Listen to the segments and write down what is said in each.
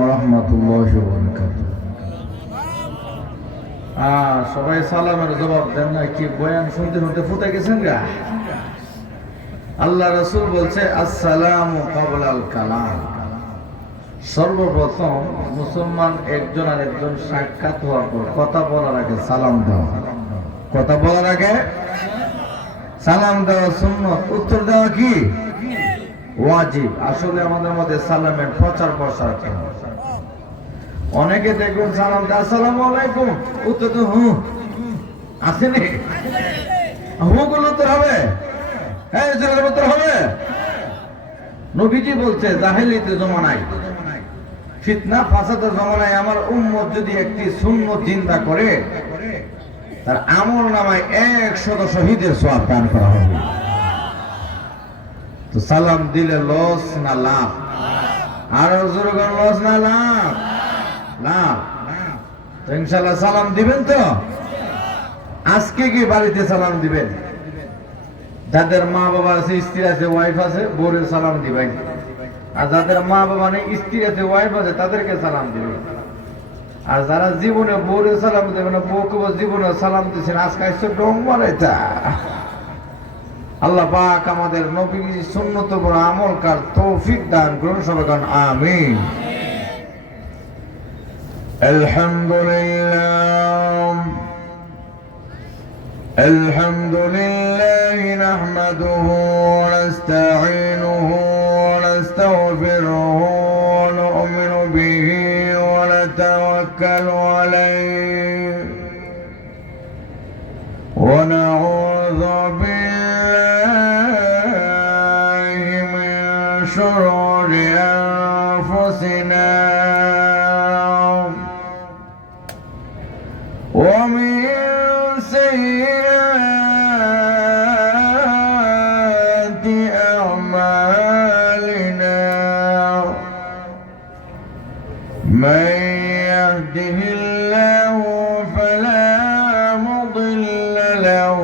ওয়া রাহমাতুল্লাহি ওয়া বারাকাতুহু। সবাই সালামের জবাব দেন না, কি বয়ান শুনতে শুনতে ফুটে গেছেন গা? আল্লাহ রাসূল বলছে আসসালামু ক্বাবলাল কালাম। সর্বপ্রথম মুসলমান একজন আর একজন সাক্ষাৎ হওয়ার পর কথা বলার আগে সালাম দেওয়া। কথা বলার আগে সালাম দেওয়া সুন্নাত, উত্তর দেওয়া কি ওয়াজিব। আসলে আমাদের মধ্যে সালামের প্রচার প্রসার কেন? অনেকে দেখবেন সালাম দেয় আসসালামু আলাইকুম, উত্তর তো আসেনি। হুগুলো উত্তর হবে, হ্যাঁ উত্তর হবে। নবীজি বলছে জাহেলিয়াতের জমানায়, ফিতনা ফাসাদের জমানায় আমার উম্মত যদি একটি সুন্নাত জিন্দা করে তার আমল নামায় 100 শহীদের সওয়াব দান করা হবে। তো সালাম দিলে লস না লাভ? আর জোরে করে লস না লাভ? লাভ। তো ইনশাআল্লাহ সালাম দিবেন তো? আজকে কি বাড়িতে সালাম দিবেন? যাদের মা বাবা আছে, স্ত্রী আছে, ওয়াইফ আছে, বউরে সালাম দিবেন। আর যাদের মা বাবা নেই, স্ত্রী আছে, ওয়াইফ আছে, তাদেরকে সালাম দিবেন। আর যারা জীবনে বউরে সালাম দেবে না, বউকে জীবনে সালাম দিচ্ছেন, আজকে আসছে ডং মারাইতা। আল্লাহ পাক আমাদের নবী সুন্নত উপর আমল করার তৌফিক দান করুন। সবাই বলেন আমিন। আলহামদুলিল্লাহ আলহামদুলিল্লাহ নাহমাদুহু ওয়া নাস্তাঈনুহু ওয়া নাস্তাগফিরুহু ওয়া নু'মিনু বিহি ওয়া নাতাওয়াক্কালু আলাইহি ওয়া নাউযু বিল্লাহি মিন শুরুরি আনফুসিনা ওয়া মিন سيئات أعمالنا من يهده الله فلا مضل له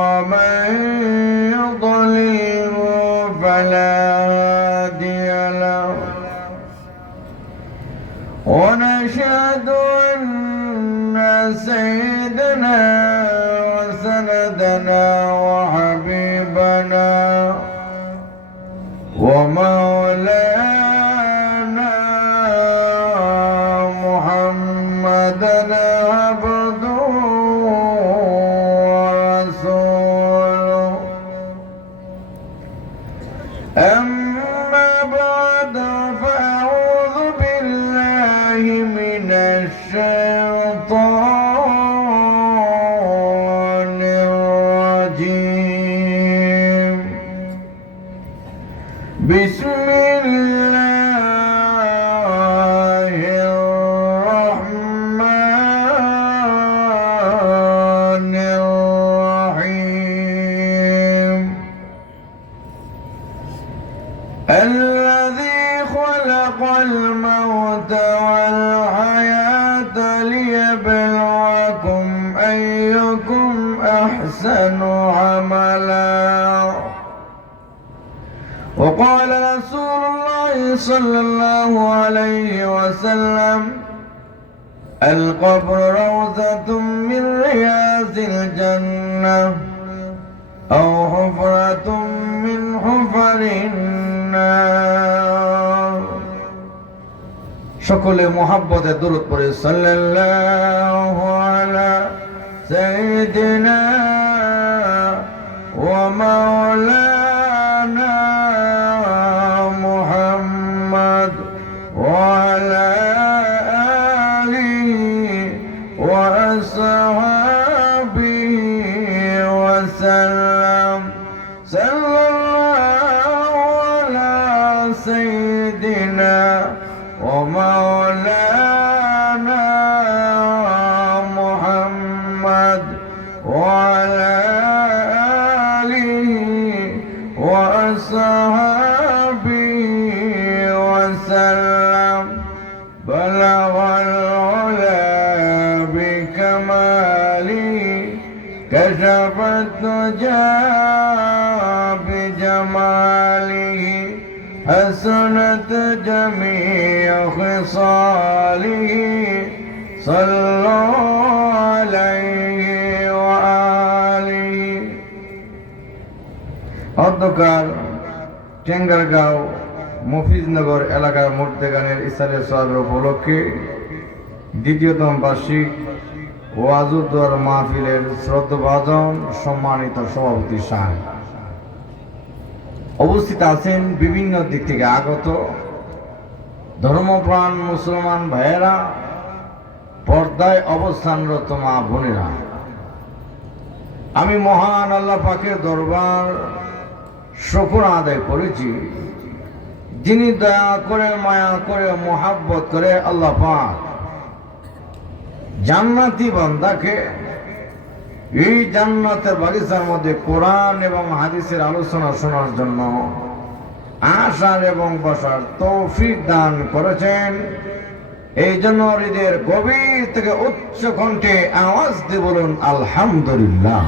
ومن يضلل فلا هادي له ونشهد أن سيدنا وسندنا وحبيبنا ومولانا محمدا عبده ورسوله. أما بعد فأعوذ بالله من الشيطان الرجيم. بسم الله الرحمن الرحيم. الذي خلق الموت والحياة ليبلوكم أيكم أحسن عملا. وقال رسول الله صلى الله عليه وسلم القبر روضة من رياض الجنة أو حفرة من حفر النار. সকলে মুহাব্বতে দরুদ পড়ে সাল্লাল্লাহু আলা সাইয়্যিদিনা ওয়া মাওলানা মুহাম্মদ ওয়া আলা আলিহি ওয়া আসহাবিহি ওয়া সাল্লাম. সাল্লাল্লাহু আলা সাইয়্যিদিনা ومولانا محمد وعلى آله وأصحابه وسلم. بلغ العلا بكماله كشف الدجى بجماله حسنت جميع خصاله وصاله صلوا عليه وآله অধ্যকার টেঙ্গারগাঁও মফিজনগর এলাকার মুর্দেগানের ইসারে সাহেবের উপলক্ষে দ্বিতীয়তম বার্ষিক ওয়াজুদ্দোয়ার মাহফিলের শ্রদ্ধাভাজন সম্মানিত সভাপতি সাহেব অবস্থিত আছেন বিভিন্ন দিক থেকে আগত ধর্মপ্রাণ মুসলমান ভাইয়েরা, পর্দায় অবস্থানরত মা বোনেরা, আমি মহান আল্লাহ পাকের দরবার শুকর আদায় করেছি, যিনি দয়া করে মায়া করে মোহাব্বত করে আল্লাহ পাক জান্নাতি বান্দাকে এই জান্নাতের বাগিচার মধ্যে কোরআন এবং হাদিসের আলোচনা শোনার জন্য আসার এবং বসার তৌফিক দান করেছেন। এই জন্য হৃদয়ের গভীর থেকে উচ্চ কণ্ঠে আওয়াজ দিয়ে বলুন আলহামদুলিল্লাহ।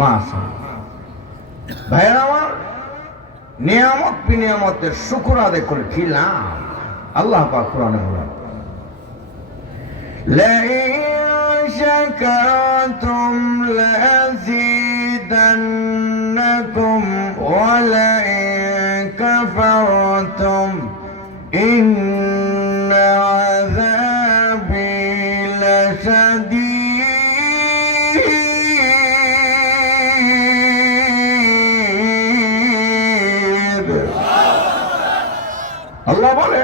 মাশাআল্লাহ। ভাইয়েরা আমার, নিয়ামত বিনিয়ামতের শুকর আদায় করে কি লাভ? আল্লাহ পাক কোরআনে বলেন, لئن شكرتم لأزيدنكم ولئن كفرتم إن عذابي لشديد। আল্লাহ বলে,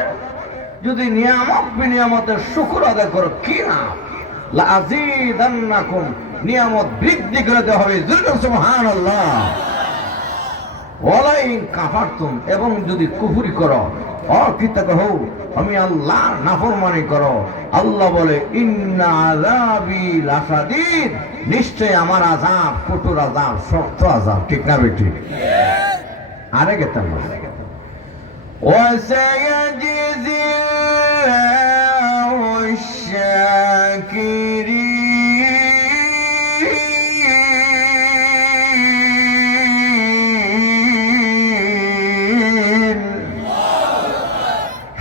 যদি নিয়ামত বিনিয়ামতের শুকর আদায় করো কি না, লাযীদান্নাকুম, নিয়ামত বৃদ্ধি করে দেওয়া হবে। সুবহানাল্লাহ। ওয়ালাইন কাফারতুম, এবং যদি কুফরি করো, অকৃতজ্ঞ হও, আমি আল্লাহর নাফরমানি করো, আল্লাহ বলে ইন্না আযাবি লাশাদীদ, নিশ্চয় আমার আযাব কঠোর আযাব, শক্ত আযাব। ঠিক না বেটি? আরে গেতাম وسيجزي الله الشاكرين।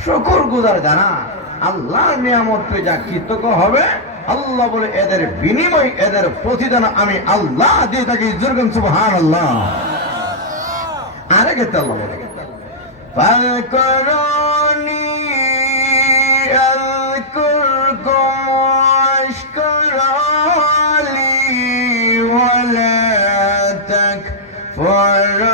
শুকর গুজার যারা আল্লাহর নিয়ামত পেয়ে যা কৃতজ্ঞ হবে, আল্লাহ বলে এদের বিনিময়, এদের প্রতিদান আমি আল্লাহ দিয়ে থাকি। সুবহানাল্লাহ। আরে গেতে আল্লাহ বলে, فاذكروني أذكركم واشكروا لي ولا تكفرون।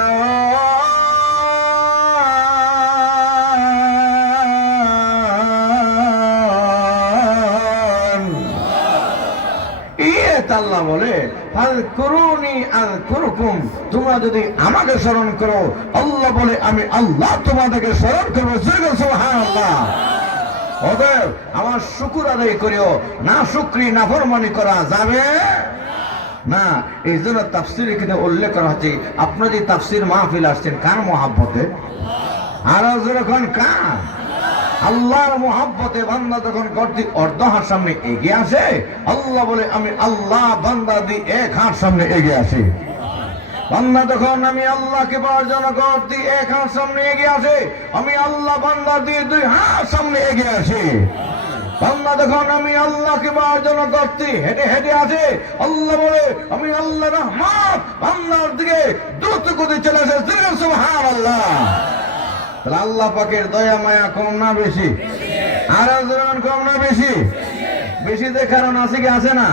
আল্লাহ বলে ফাযকুরুনি আযকুরকুম, তোমরা যদি আমাকে স্মরণ করো, আল্লাহ বলে আমি আল্লাহ তোমাদেরকে স্মরণ করব। সুবহানাল্লাহ। অতএব আমার শুকর আদায় করিও, না শুকরি নাফরমানি করা যাবে না। এই জন্য তাফসীরে কিন্তু উল্লেখ করা হচ্ছে, আপনারা যে তাফসীর মাহফিল আসছেন কার মহাব্বতে? আর যখন কার? আল্লাহর মোহাব্বতে বান্দা যখন গর্দি অর্ধ হাত সামনে এগিয়ে আসে, আল্লাহ বলে আমি আল্লাহ বান্দা দি এক হাত সামনে এগিয়ে আসে। বান্দা যখন আমি আল্লাহকে পাওয়ার জন্য গর্দি এক হাত সামনে এগিয়ে আসে, আমি আল্লাহ বান্দা দিয়ে দুই হাত সামনে এগিয়ে আসে। বান্দা যখন আমি আল্লাহকে পাওয়ার জন্য গর্দি হেঁটে হেঁটে আসে, আল্লাহ বলে আমি আল্লাহ রহমত বান্দার দিকে দ্রুত গতি চলে আসে। সুবহানাল্লাহ। তাহলে আল্লাহ পাকের দয়া মায়া কম না বেশি? আর কম না বেশি? বেশিতে কারণ আছে কি আছে না?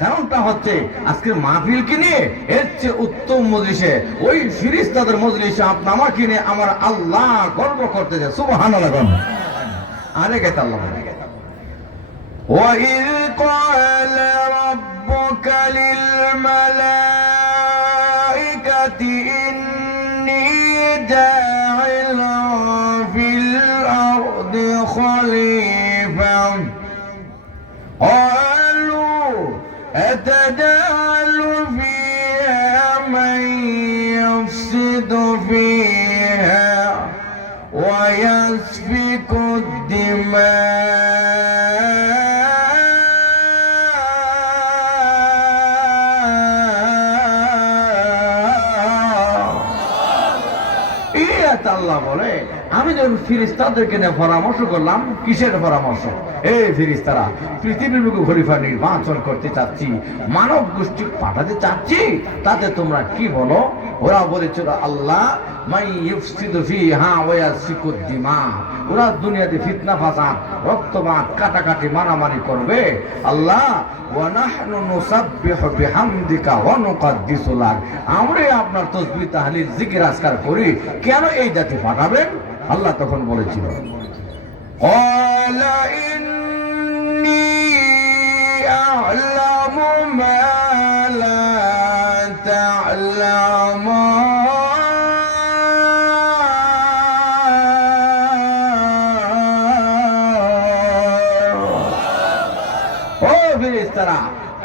কারণটা হচ্ছে আজকের মাহফিল কিনে এর চেয়ে উত্তম মজলিসে, ওই ফেরেশতাদের মজলিসে আপনামা কিনে আমার আল্লাহ গর্ব করতেছে। সুবহানাল্লাহ। আরে গেত আল্লাহ وَإِذْ قَالَ رَبُّكَ لِلْمَلَائِكَةِ إِنِّي جَاعِلٌ فِي الْأَرْضِ خَلِيفَةً قَالُوا أَتَجْعَلُ فِيهَا مَن يُفْسِدُ فِيهَا وَيَسْفِكُ الدِّمَاءَ আল্লাহ বলে আমি যখন ফিরিস্তাদেরকে নিয়ে পরামর্শ করলাম, কিসের পরামর্শ? এই ফিরিস্তারা, পৃথিবীর বুকে খলিফা নির্বাচন করতে চাচ্ছি, মানব গোষ্ঠী পাঠাতে চাচ্ছি, তাতে তোমরা কি বলো? ওরা বলেছিল, আল্লাহ মাই ইউফসিদু ফিহা ওয়া ইয়াসফিকুদ দিমা, ওরা দুনিয়াতে ফিতনা ফাসাদ, রক্তপাত, কাটাকাটি, মারামারি করবে। আল্লাহ ওয়া নাহনু নুসাব্বিহু বিহামদিকা ওয়া নুকদ্দিসু লাক, আমরা আপনার তাসবিহ তাহলিল জিকির আজকার করি, কেন এই জাতি পাঠাবেন? আল্লাহ তখন বলেছিল, ক্বালা ইন্নী আ'লামু মা লা তা'লামুন, ফেরেশতারা,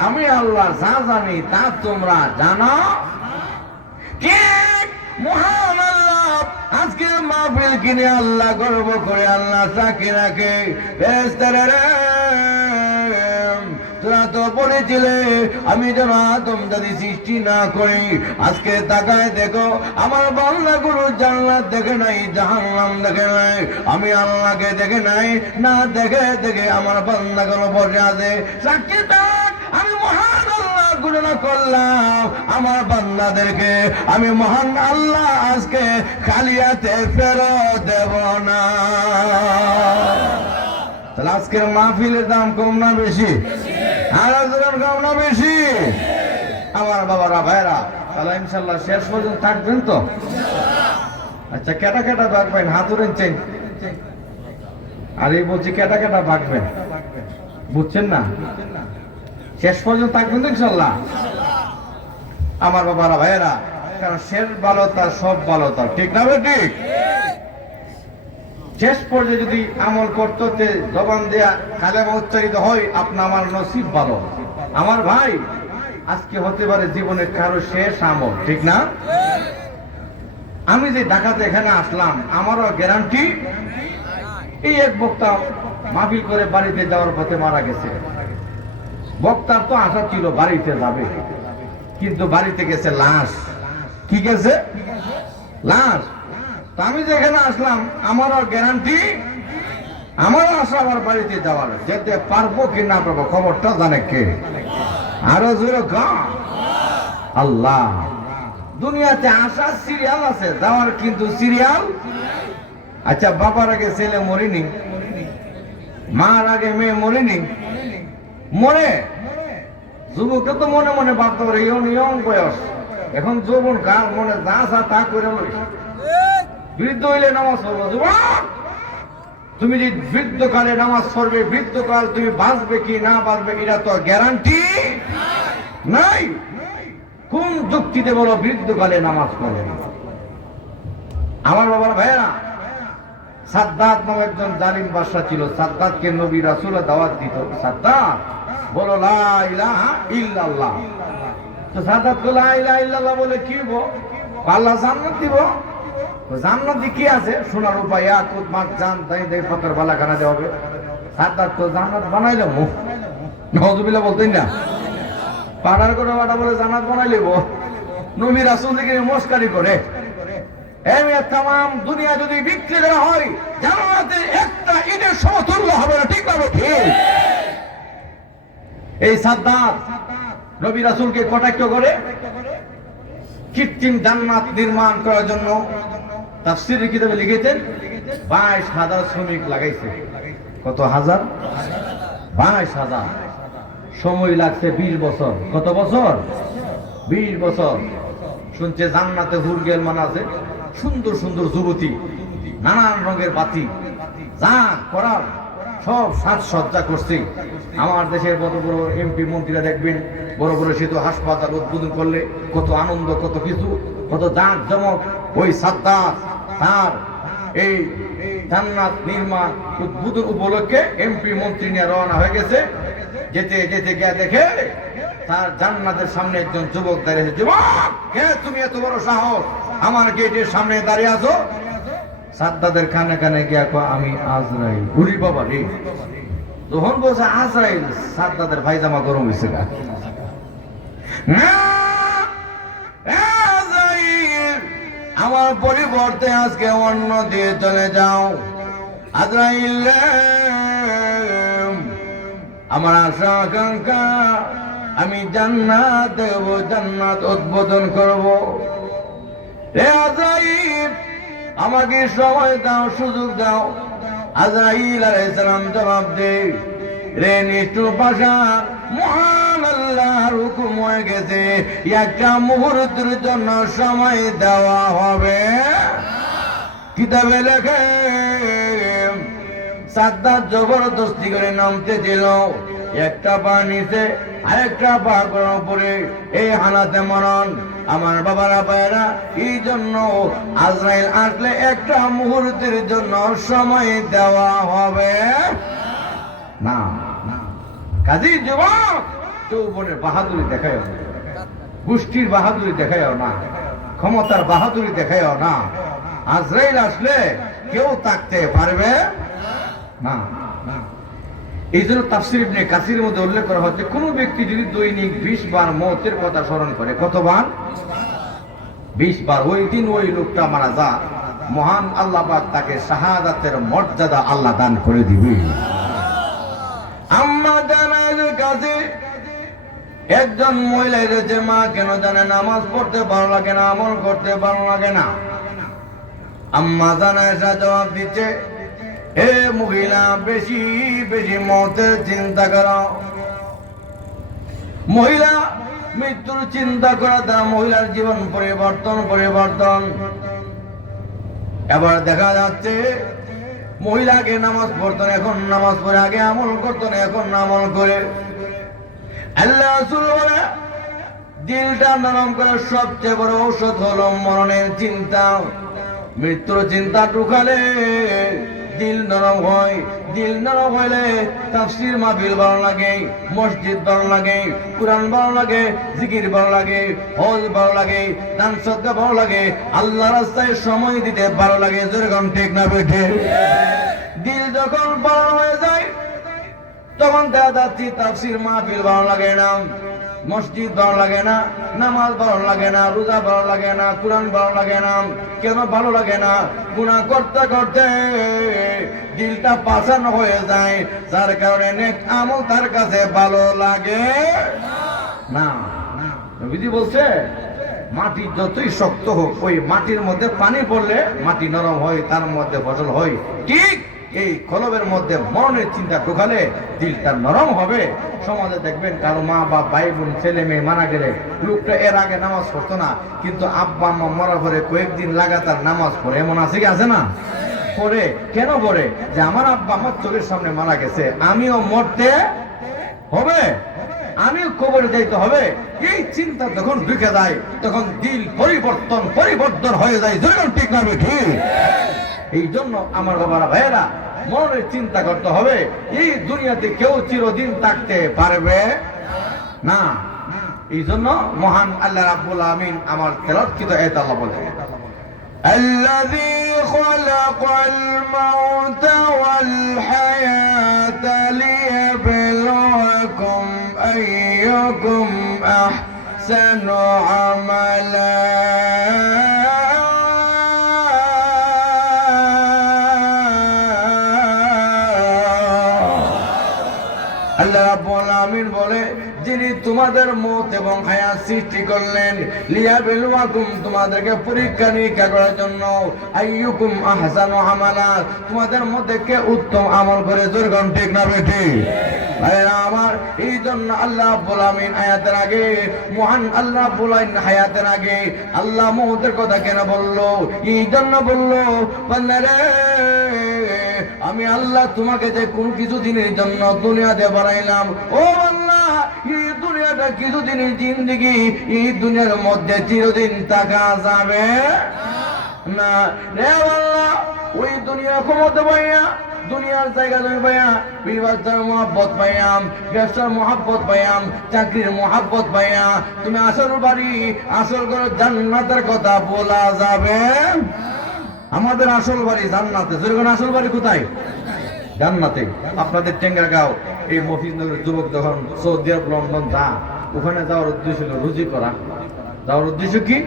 আমি আল্লাহ যা জানি তা তোমরা জানো। ঠিক মহান আল্লাহ আজকে মাহফিল কিনে আল্লাহ গর্ব করে আল্লাহ সাক্ষী রাখে, ফেরেশতারা রে, তোরা তো বলেছিলে আমি যেন আদম জাতি সৃষ্টি না করি। আজকে তাকায় দেখো, আমার বান্দাগুলো জান্নাত দেখে নাই, জাহান্নাম দেখে নাই, আমি আল্লাহকে দেখে নাই, না দেখে দেখে আমার বান্দাগুলো বসে আছে। সাক্ষী থাক, আমি মহান আল্লাহ ঘোষণা করলাম, আমার বান্দাদেরকে আমি মহান আল্লাহ আজকে খালি হাতে ফেরত দেব না। তাহলে আজকের মাহফিলের দাম কম না বেশি? কম না বেশি? আমার বাবারা, ভাইরা, তাহলে ইনশাল্লাহ শেষ পর্যন্ত থাকবেন তো? আচ্ছা, কেটা কেটা বাঁকবেন? হাত উড়েন। আর এই বলছি কেটা কেটা বাঁকবেন, বুঝছেন না? শেষ পর্যন্ত থাকবেন তো ইনশাল্লাহ? আমার বাবারা, ভাইরা, কারণ শেষ ভালো তার সব ভালো তার, ঠিক না? ঠিক। শেষ পর্যায়ে যদি আমল করতে জবান দেয়া কালেমা উচ্চারিত হয়, আপনা আমার নসিব ভালো। আমার ভাই, আজকে হতে পারে জীবনের কারো শেষ আমল, ঠিক না? আমি যে ঢাকাতে এখানে আসলাম, আমারও গ্যারান্টি। এই এক বক্তা মাহফিল করে বাড়িতে যাওয়ার পথে মারা গেছে। বক্তার তো আশা ছিল বাড়িতে যাবে, কিন্তু বাড়িতে গেছে লাশ। কি গেছে? লাশ। আমি যেখানে আসলাম, আমারও গ্যারান্টি, আমারও আশা আমার বাড়িতে যাওয়ার, যেতে পারবো কি না পারবো খবরটা জানে কে? আরো জোরে গান। আল্লাহ, দুনিয়াতে আসার সিরিয়াল আছে, যাওয়ার কিন্তু সিরিয়াল। আচ্ছা, বাবার আগে ছেলে মরিনি, মার আগে মেয়ে মরিনি, মরে। যুবকটা তো মনে মনে ভাবতে পারে ইয়ং বয়স, এখন যৌবন কাল, মনে যা যা তা করে লই। বৃদ্ধ হইলে নামাজ পড়বো। যুবক, তুমি যে বৃদ্ধকালে নামাজ পড়বে, বৃদ্ধকাল তুমি বাঁচবে কি না বাঁচবে এটা তো গ্যারান্টি নাই। কোন যুক্তিতে বলো বৃদ্ধকালে নামাজ পড়বে? আমার বাবার ভাইয়া, সাদ্দাত নামে একজন জালিম বাদশা ছিল। সাদ্দাতকে নবী রাসূল দাওয়াত দিত, সাদ্দাত বলো লা ইলাহা ইল্লাল্লাহ। তো সাদ্দাত তো লা ইলাহা ইল্লাল্লাহ বলে কি হবো? আল্লাহ জান্নাত দিব। জান্নাতে কি আছে? সোনার উপায়, ইয়াকুত, মারজান, দাই পাথর, বালাখানা দেওয়া হবে। সাদ্দাত তো জান্নাত বানাইলে মুখ নাউযুবিল্লাহ বলতেন না, পাড়ার করে বাটা বলে জান্নাত বানাই লেব। নবী রাসূল থেকে মস্কারি করে। তাম দুনিয়া যদি বিক্রি করা হয়, জান্নাতে একটা ইটের সমতুল্য হবে না, ঠিক না? ঠিক। এই সাদ্দাত নবী রাসূলকে কটাক্ষ করে কৃত্রিম জান্নাত নির্মাণ করার জন্য তাফসীরের কিতাবে লিখেছেন 22,000 শ্রমিক লাগাইছে। কত হাজার? 22,000। সময় লাগছে 20 বছর। কত বছর? 20 বছর। শুনছে জান্নাতে হুরগেল মান আছে, সুন্দর সুন্দর যুবতী, নানান রঙের বাতি, যা করার সব সাজসজ্জা করছে। আমার দেশের বড় বড় এমপি মন্ত্রীরা দেখবেন, বড় বড় সেতু, হাসপাতাল উদ্বোধন করলে কত আনন্দ, কত কিছু, কত জাঁক জমক। ওই সাদ্দাত তার এই জান্নাত নির্মাণ উদ্বোধন উপলক্ষে এমপি মন্ত্রী নিয়ে রওনা হয়ে গেছে। যেতে যেতে গিয়ে দেখে তার জান্নাতের সামনে একজন যুবক দাঁড়িয়ে। যুবক, কে তুমি? এত বড় সাহস, আমার গেটের সামনে দাঁড়িয়ে আছো? সাদ্দাতের কানে কানে গিয়া কয়, আমি আজরাইল। ঘুরি বাবা রে। যখন বলছে আজরাইল, সাদ্দাতের ভাইজামা গরম হয়েছে। আমার পরিবর্তে আজকে অন্য দিয়ে চলে যাও। আজরাইল রে, আমার আশা আকাঙ্ক্ষা, আমি জান্নাত দেব, জান্নাত উদ্বোধন করব। রে আজরাইল, আমাকে সময় দাও, সুযোগ দাও। আজরাইল আলাইহিস সালাম জবাব দে, রে নিষ্ঠুর পাষাণ, মহান আল্লাহর হুকুম হয়ে গেছে, একটা মুহূর্তের জন্য সময় দেওয়া হবে। কিতাবে লেখে সাদ্দাত জবরদস্তি করে নামতে দিল, একটা পা নিচে আরেকটা পা করার উপরে, এই হালাতে মরণ। আমার বাবারা ভাইরা, এই জন্য আজরাইল আসলে একটা মুহূর্তের জন্য সময় দেওয়া হবে না। কাজী যুবক, যৌবনের বাহাদুরি দেখায়ও, গোষ্ঠীর বাহাদুরি দেখায়ও না, ক্ষমতার বাহাদুরি দেখায়ও না। আজরাইল আসলে কেউ তাকতে পারবে না। এই জন্য তাফসীর ইবনে কাসিরের মধ্যে উল্লেখ করা হচ্ছে, কোন ব্যক্তি যদি দৈনিক 20 বার মওতের কথা স্মরণ করে, কতবার? 20 বার। ওই দিন ওই লোকটা মারা যায়, মহান আল্লাহ পাক তাকে শাহাদাতের মর্যাদা আল্লাহ দান করে দিবে। আম্মা জানার কাছে একজন মহিলা এসেছে, মা কেন জানে নামাজ পড়তে ভালো লাগে না, আমল করতে ভালো লাগে না। আম্মা জানার জবাব দিচ্ছে, হে মহিলা, বেশি বেশি মওতের চিন্তা করো। মহিলা মৃত্যুর চিন্তা করা দ্বারা মহিলার জীবন পরিবর্তন। এবার দেখা যাচ্ছে মহিলাকে নামাজ পড়তো না, এখন নামাজ পড়ে, আগে আমল করতো না, এখন আমল করে। আল্লাহ রাসূল বলে, দিলটা নরম করার সবচেয়ে বড় ঔষধ হলো মরণের চিন্তা। মৃত্যুর চিন্তা ঢুকালে দিল নরম হয়। দিল নরম হইলে তাফসীর মাহফিল ভালো লাগে, মসজিদ ভালো লাগে, কুরআন ভালো লাগে, জিকির ভালো লাগে, হজ ভালো লাগে, দান সদকা ভালো লাগে, আল্লাহর রাস্তায় সময় দিতে ভালো লাগে। যেরকম ঠিক না বেঠে? দিল যখন ভালো হয়ে যায়, তখন দেখা যাচ্ছে তাফসীর মাহফিল ভালো লাগে না, মসজিদ ভালো লাগে না, নামাজ ভালো লাগে না, রোজা ভালো লাগে না, কুরআন ভালো লাগে না। কেন ভালো লাগে না? গুনাহ করতে করতে দিলটা পাছানো হয়ে যায়, যার কারণে নেক আমল তার কাছে ভালো লাগে না। নবীজি বলছে, মাটি যতই শক্ত হোক, ওই মাটির মধ্যে পানি পড়লে মাটি নরম হয়, তার মধ্যে ফসল হয়। ঠিক এই কলবের মধ্যে মরণের চিন্তা ঢোকালে দিলটা নরম হবে। সমাজে দেখবেন কারো মা বা ভাই বোন ছেলে মেয়ে মারা গেলে, লোকটা এর আগে নামাজ পড়তো না, কিন্তু আব্বা আম্মা মরার পরে কয়েকদিন লাগাতার নামাজ পড়ে, এমন আছে কি আছে না? পড়ে। কেন পড়ে? যে আমার আব্বা আমার চোখের সামনে মারা গেছে, আমিও মরতে হবে, আমিও কবরে যাইতে হবে। এই চিন্তা যখন ঢুকে যায়, তখন দিল পরিবর্তন হয়ে যায়। যখন ঠিক না ঠিক? এই জন্য আমার বাবারা ভাইয়েরা, মনের চিন্তা করতে হবে, এই দুনিয়াতে কেউ চিরদিন থাকতে পারবে না। এই জন্য মহান আল্লাহ রাব্বুল আমিন আমার তেলাওয়াতকৃত আয়াত আল্লাহ বলে, আল্লাযী খালাকাল মাউতা ওয়াল হায়াতা লিয়াবলুয়াকুম আইয়ুকুম আহসানু আমালা। আল্লাহ রাব্বুল আমিন বলে, যিনি তোমাদের মওত এবং হায়াত সৃষ্টি করলেন, লিয়াবলুয়াকুম, তোমাদেরকে পরীক্ষা নিরীক্ষা করার জন্য, আইয়ুকুম আহসানু আমালা, তোমাদের মধ্যে কে উত্তম আমল করে। যেরকম ঠিক না বেঠি? ভাইরা আমার, এই জন্য আল্লাহ রাব্বুল আমিন আয়াতের আগে, মহান আল্লাহ রাব্বুল আমিন হায়াতের আগে আল্লাহ মওতের কথা কেন বললো? এই জন্য বললো, বান্দারে, আমি আল্লাহ তোমাকে যে কোন কিছু দিনের জন্য দুনিয়াতে বানাইলাম, ও আল্লাহ, এই দুনিয়াটা কিছু দিনের জিন্দেগি, এই দুনিয়ার মধ্যে চিরদিন থাকা যাবে না। রে আল্লাহ, ওই দুনিয়া ক্ষমতা পাইয়া, দুনিয়ার জায়গা জমি পাইয়া, বিবাহের মহব্বত পাইয়াম, ব্যবসার মহব্বত পাইয়াম, চাকরির মহব্বত পাইয়া, তুমি আসল বাড়ি, আসল ঘর জান্নাতের কথা বলা যাবে? আমাদের আসল বাড়ি জান্নাতে। যেরকম আসল বাড়ি কোথায়? জান্নাতে। আপনাদের টেঙ্গারগাঁও, এই মফিজনগরের যুবক যখন সৌদি আরব, লন্ডন যা, ওখানে যাওয়ার উদ্দেশ্য হলো রুজি করা। যাওয়ার উদ্দেশ্য কি?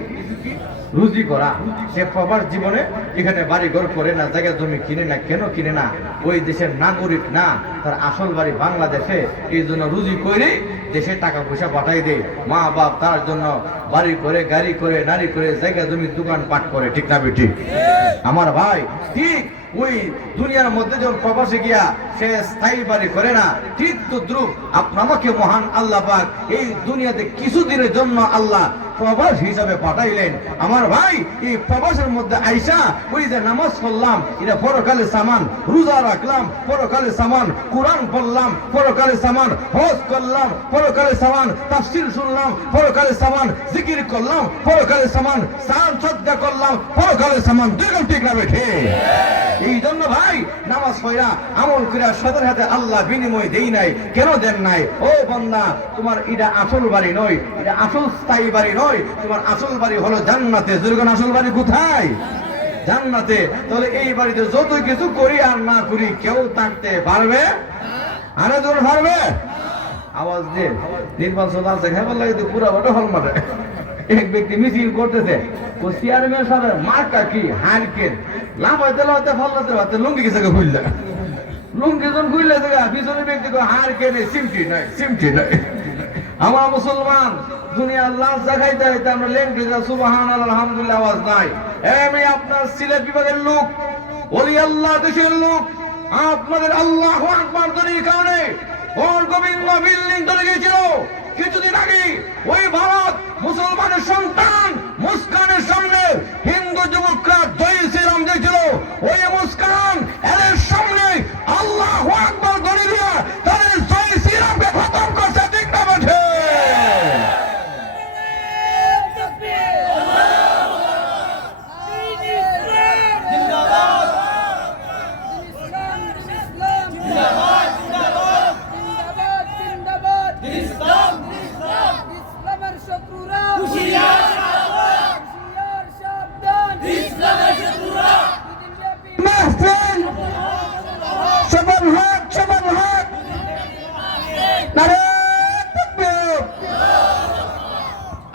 রুজি করা। সে প্রবাস জীবনে এখানে বাড়ি ঘর করে না, জায়গা জমি কিনে না, কেন কিনে না, ওই দেশের নাগরিক না, তার আসল বাড়ি বাংলাদেশে, এই জন্য রুজি করে দেশে টাকা পয়সা পাঠাই দেয়। মা বাপ তার জন্য বাড়ি করে, গাড়ি করে, নারী করে, জায়গা জমি দোকান পাট করে। ঠিক না বেঠিক? আমার ভাই, ঠিক ওই দুনিয়ার মধ্যে যখন প্রবাসে গিয়া সে স্থায়ী বাড়ি করে না, ঠিক তো দ্রুপ আপনাকে মহান আল্লাহ পাক এই দুনিয়াতে কিছুদিনের জন্য আল্লাহ প্রবাস হিসাবে পাঠাইলেন। আমার ভাই, এই প্রবাসের মধ্যে আইসা ওই যে নামাজ পড়লাম, এটা পরকালে সামান, রোজা রাখলাম পরকালে সামান, কোরআন পড়লাম পরকালে সামান, হজ করলাম পরকালে সামান, তাফসীর শুনলাম পরকালে সামান, জিকির করলাম পরকালে সামান, সালাম সাদকা করলাম পরকালে সামান। দেখুন ঠিক না বেঠে? এই জন্য ভাই, নামাজ পড়া আমল কইরা সদর হাতে আল্লাহ বিনিময় দেই নাই। কেন দেন নাই? ও বান্দা, তোমার এটা আসল বাড়ি নয়, এটা আসল স্থায়ী বাড়ি নয়, তোমার আসল বাড়ি হলো জান্নাতে। যেরকম আসল বাড়ি কোথায়? জান্নাতে। তাহলে এই বাড়িতে যত কিছু করি আর না করি কেউ থাকতে পারবে? আরে জোর পারবে? আওয়াজ দিয়ে নির্বাচন আছে, হেবার লাগে তো পুরা বড় হল মারে। এক ব্যক্তি মিছিল করতেছে, ও চেয়ারম্যান সাহেবের মার্কা কি? হারকেন। লাফাইতে লাফাইতে ফাল্লাতে ফাল্লাতে লুঙ্গি কিছু খুললে, লুঙ্গি যখন খুললে পিছনে ব্যক্তি হারকেন, সিমটি নয়, সিমটি নয়। আমার মুসলমান দুনিয়া আল্লাহ জাগাইতে হইতে আমরা লেঙ্গে যা সুবহানাল্লাহ আলহামদুলিল্লাহ আওয়াজ নাই। আমি আপনার সিলেট বিভাগের লোক, ওলি আল্লাহ দেশের লোক, আপনাদের আল্লাহু আকবার ধ্বনির কারণে ওর গোবিন্দ বিল্ডিং চলে গিয়েছিল কিছুদিন আগে। ওই ভারত মুসলমানের সন্তান মুস্কানের সামনে হিন্দু যুবকরা জয় শ্রীরাম দিয়েছিল। ওই মুস্কান এর সামনে আল্লাহু আকবার ধ্বনি দিয়া তাদের জয় শ্রীরামকে খতম করছে। ঠিক না বেঠে?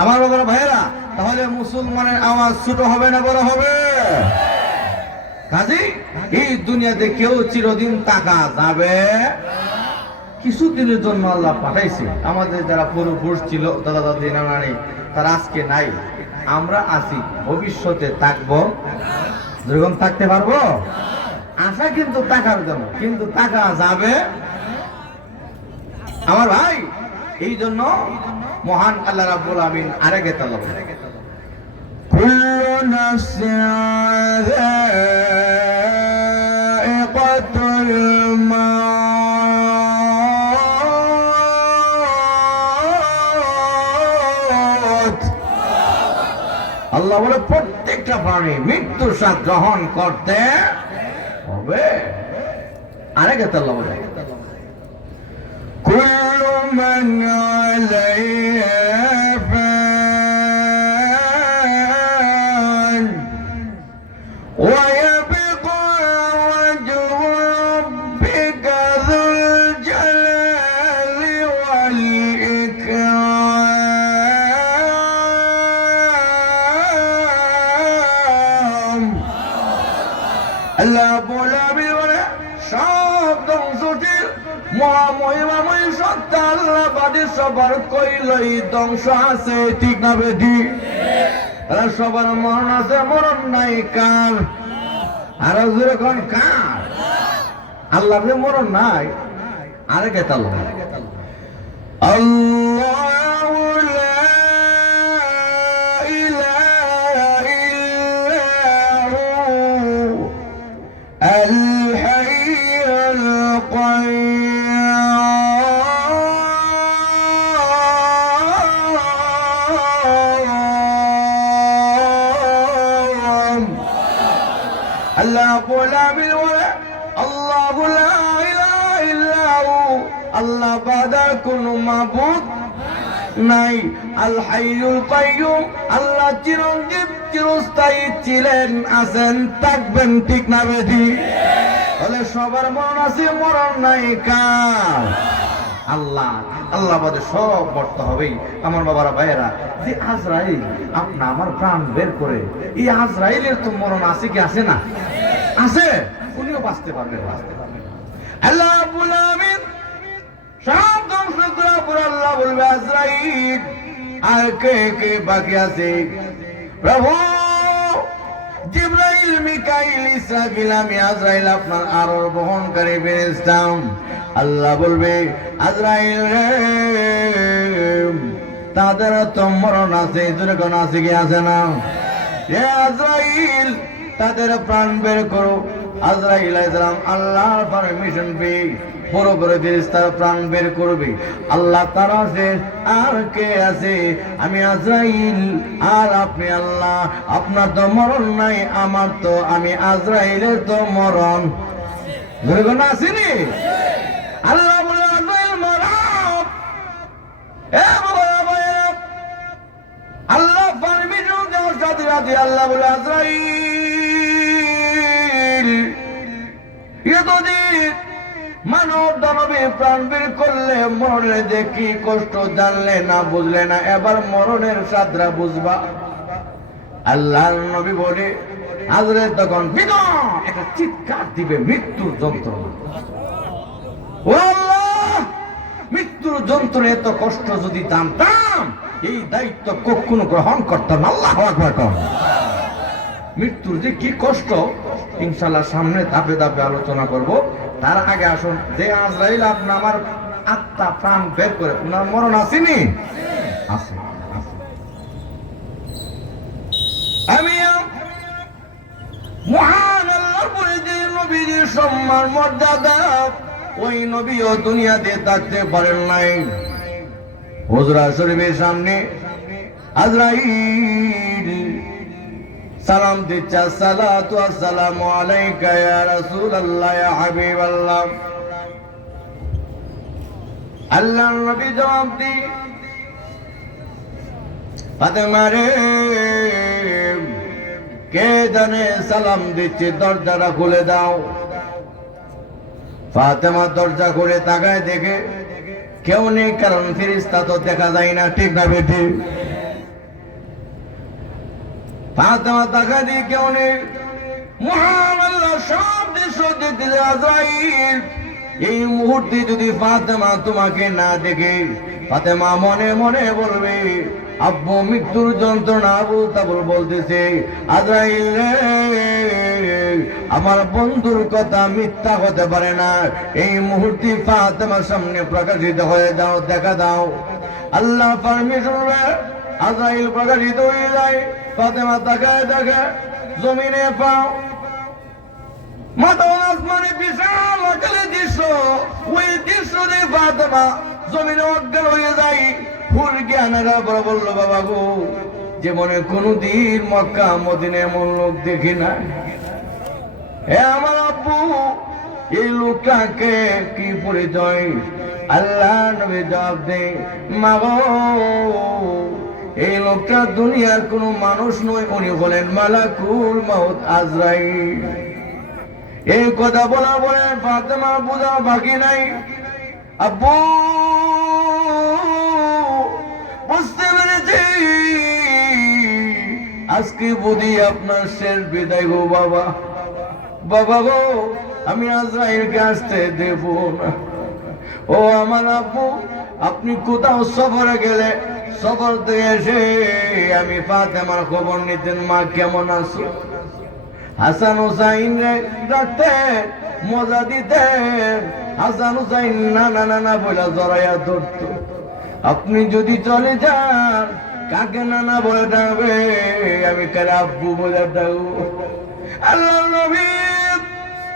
আমার বাবার ভাইয়েরা, তাহলে মুসলমানের আওয়াজ ছোট হবে না বড় হবে? কাজী এই দুনিয়াতে কেউ চিরদিন থাকা যাবে? কিছুদিনের জন্য আল্লাহ পাঠাইছে। আমাদের যারা পূর্বপুরুষ ছিল, দাদা দাদি নানা নানি, তারা আজকে নাই, আমরা আছি, ভবিষ্যতে থাকবো। যেরকম থাকতে পারবো আশা কিন্তু টাকার জন্য, কিন্তু টাকা যাবে। আমার ভাই, এই জন্য মহান আল্লাহ রাব্বুল আমিন আরেকে তাআলা কুল্লু নাফসিন যায়িকাতুল মাউত। আল্লাহ বলে প্রত্যেকটা প্রাণী মৃত্যুর স্বাদ গ্রহণ করতে হবে। আরেকে তাআলা বলে কুল্লু মান আলাইহা ফান ওয়া ইয়াবকা ওয়াজহু রাব্বিকা যুল জালালি ওয়াল ইকরাম। আল্লাহ বলে সব ধ্বংসশীল মহামহিমাময় সত্তা আল্লাহ বাদী সবার কইলই ধ্বংস আছে। ঠিক না বেঠি? সবার মরণ আছে, মরণ নাই কার? আর যখন কার? আল্লাহর যে মরণ নাই। আরে কে তাল আল্লাহু লা ইলাহা ইল্লাহু আল হাইয়ুল কাইয়্যুম। আল্লাহ গোলামির ওরে আল্লাহু লা ইলাহা ইল্লাহু, আল্লাহ বাদা কোনো মাবুদ নাই। আল হাইয়ুল কাইয়্যুম, আল্লাহ চিরঞ্জীব চিরস্থায়ী ছিলেন, আছেন, থাকবেন। ঠিক না বেঠি? তাহলে সবার মরণ আছে, মরণ নাই কার? আল্লাহ। আল্লাহ বাদে সব মরতে হবেই। আমার বাবারা ভাইয়েরা, যে আজরাইল আপনা আমার প্রাণ বের করে, এই আজরাইলের তো মরণ আছে কি আছে না? আছে। উনিও বাঁচতে পারবেন, বাঁচতে পারবেন। আল্লাহ রাব্বুল আমিন সব ধ্বংস করার পর আল্লাহ বলবে, আজরাইল আর কে কে বাকি আছে? প্রভু জিবরাইল, মিকাইল, ইসরাফিল, আমি আজরাইল আপনার আরোহণকারী ফেরেশতা। আল্লাহ বলবে, আজরাইল রে, তাদের তো মরণ আছে, যেরকম আছে কি আছে না? হে আজরাইল, তাদের প্রাণ বের করো। আজরাইল আলাইহিস সালাম আল্লাহর পারমিশন পেয়ে বড় বড় ফেরেশতার প্রাণ বের করবে। আল্লাহ তার আছে, আর কে আছে? আমি আজরাইল আর আপনি আল্লাহ। আপনার তো মরণ নাই, আমার তো, আমি আজরাইলের তো মরণ যেরকম আসেনি। আল্লাহ বলে, আজরাইল মরণ। আল্লাহ পারমিশন দেওয়ার সাথে সাথে আল্লাহ বলে, আজরাইল এতদিন মানব দানবে প্রাণ বের করলে মরণে দেখি কষ্ট জানলে না, বুঝলে না, এবার মরণের সাদরা বুঝবা। আল্লাহর নবী বলে, আজরাইল তখন বিকট একটা চিৎকার দিবে, মৃত্যুর যন্ত্রণা। ও আল্লাহ, মৃত্যুর যন্ত্রণা এত কষ্ট যদি জানতাম, এই দায়িত্ব কখনো গ্রহণ করতাম। আল্লাহু আকবার। মৃত্যুর যে কি কষ্ট ইনশাআল্লাহ সামনে ধাপে ধাপে আলোচনা করব। তার আগে আসুন, যে আজরাইল আপনি আমার আত্মা প্রাণ বের করে, ওনার মরণ আসেনি? আছে। আমি মহান আল্লাহর পরে যে নবীর সম্মান মর্যাদা, ওই নবীও দুনিয়াতে থাকতে পারেন নাই। হুজরা শরীফের সামনে আজরাইল সালাম দিচ্ছে, আসসালাতু আসসালামু আলাইকা ইয়া রাসূলুল্লাহ, ইয়া হাবিবাল্লাহ। আল্লাহর নবী জবাব দি, ফাতেমা রে, কে জানে সালাম দিচ্ছে, দরজাটা খুলে দাও। ফাতেমা দরজা খুলে তাকায়, দেখে কেউ নেই, কারণ ফেরেশতা তো দেখা যায় না, ঠিক না বেঠি? ফাতেমা তাকায় দিয়ে কেউ নেই। মহান আল্লাহ সব দৃশ্য দেখতে, আজরাইল এই মুহূর্তে যদি ফাতেমা তোমাকে না দেখে, ফাতেমা মনে মনে বলবে, আব্বু মৃত্যুর যন্ত্রণা আবুল তাবুল বলতেছে, আজরাইল রে, আমার বন্ধুর কথা মিথ্যা হতে পারে না। এই মুহূর্তে ফাতেমার সামনে প্রকাশিত হয়ে যাও, দেখা দাও। আল্লাহ পারমিশন, আজরাইল প্রকাশিত হয়ে যায়। ফাতেমা তাকায়, দেখে জমিনে পাও, মাথা আসমানে বিশাল আকারের দৃশ্য। ওই দৃশ্য দিয়ে ফাতেমা জমিনে অজ্ঞান হয়ে যায়। ফুল জ্ঞানেরা বড় বলল, বাবা গো, জীবনে কোনদিন মক্কা মদিনা এমন লোক দেখি না। হে আমার আব্বু, এই লোকটাকে কি পরিচয়? আল্লাহ নবী জবাব দেয়, মা গো, এই লোকটা দুনিয়ার কোন মানুষ নয়, উনি হলেন মালাকুল মউত আজরাইল। এই কথা বলা বলে ফাতেমা বোঝা বাকি নাই। আব্বু বুঝতে পেরেছি, আজকে বুঝি আপনার শেষ বিদায় গো বাবা। বাবা গো, আমি আজরাইলকে আসতে দেব না। ও আমার আব্বু, আপনি কোথাও সফরে গেলে সফর থেকে এসে আমি ফাতেমার খবর নিতেন, মা কেমন আছো? হাসান হুসাইন ডাকতেন, মজা দিতেন। হাসান হুসাইন না না না না বলে জড়াইয়া ধরত। আপনি যদি চলে যান, কাকে নানা বলে ডাকবে, আমি কারে আব্বু বলে ডাকবো? আল্লাহ নবী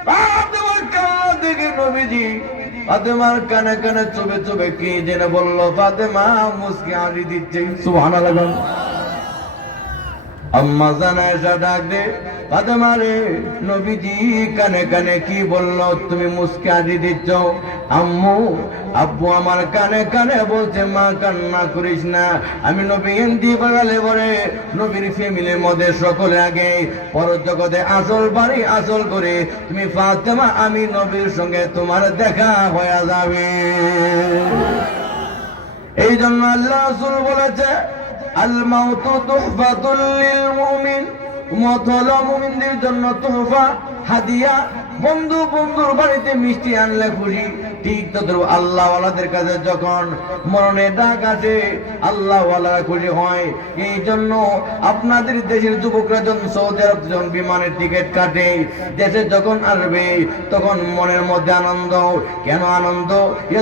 ফাতেমার কান্না দেখে নবীজি ফাতেমার কানে কানে চুপে চুপে কি যেন বললো। ফাতেমা মুস্কি হাসি দিচ্ছে, সুবহানাল্লাহ। আম্মা জানা এসে ডাক দে, ফাতেমা রে, নবীজি কানে কানে কি বললো, তুমি মুস্কি হাসি দিচ্ছ? আম্মু, আব্বু আমার কানে কানে বলছে, মা কান্না করিস না, আমি নবী হিন্দি বাগালে পরে নবীর ফ্যামিলির মধ্যে সকলে আগে পরজগতে আসল বাড়ি আসল করে তুমি ফাতেমা, আমি নবীর সঙ্গে তোমার দেখা হয়ে যাবে। এই জন্য আল্লাহ রাসূল বলেছে আল মাউতু তুহফাতুল লিল মুমিন, মত হলো মুমিনদের জন্য তোহফা, হাদিয়া। বন্ধুর বাড়িতে মিষ্টি আনলে খুশি, ঠিক তদ্রূপ আল্লাহ ওয়ালাদের কাছে যখন মরণের ডাক আসে আল্লাহ ওয়ালারা খুশি হয়। এই জন্য আপনাদের দেশের যুবকরা যখন সৌদি আরব যখন বিমানের টিকিট কাটে, দেশে যখন আসবে তখন মনের মধ্যে আনন্দ। কেন আনন্দ?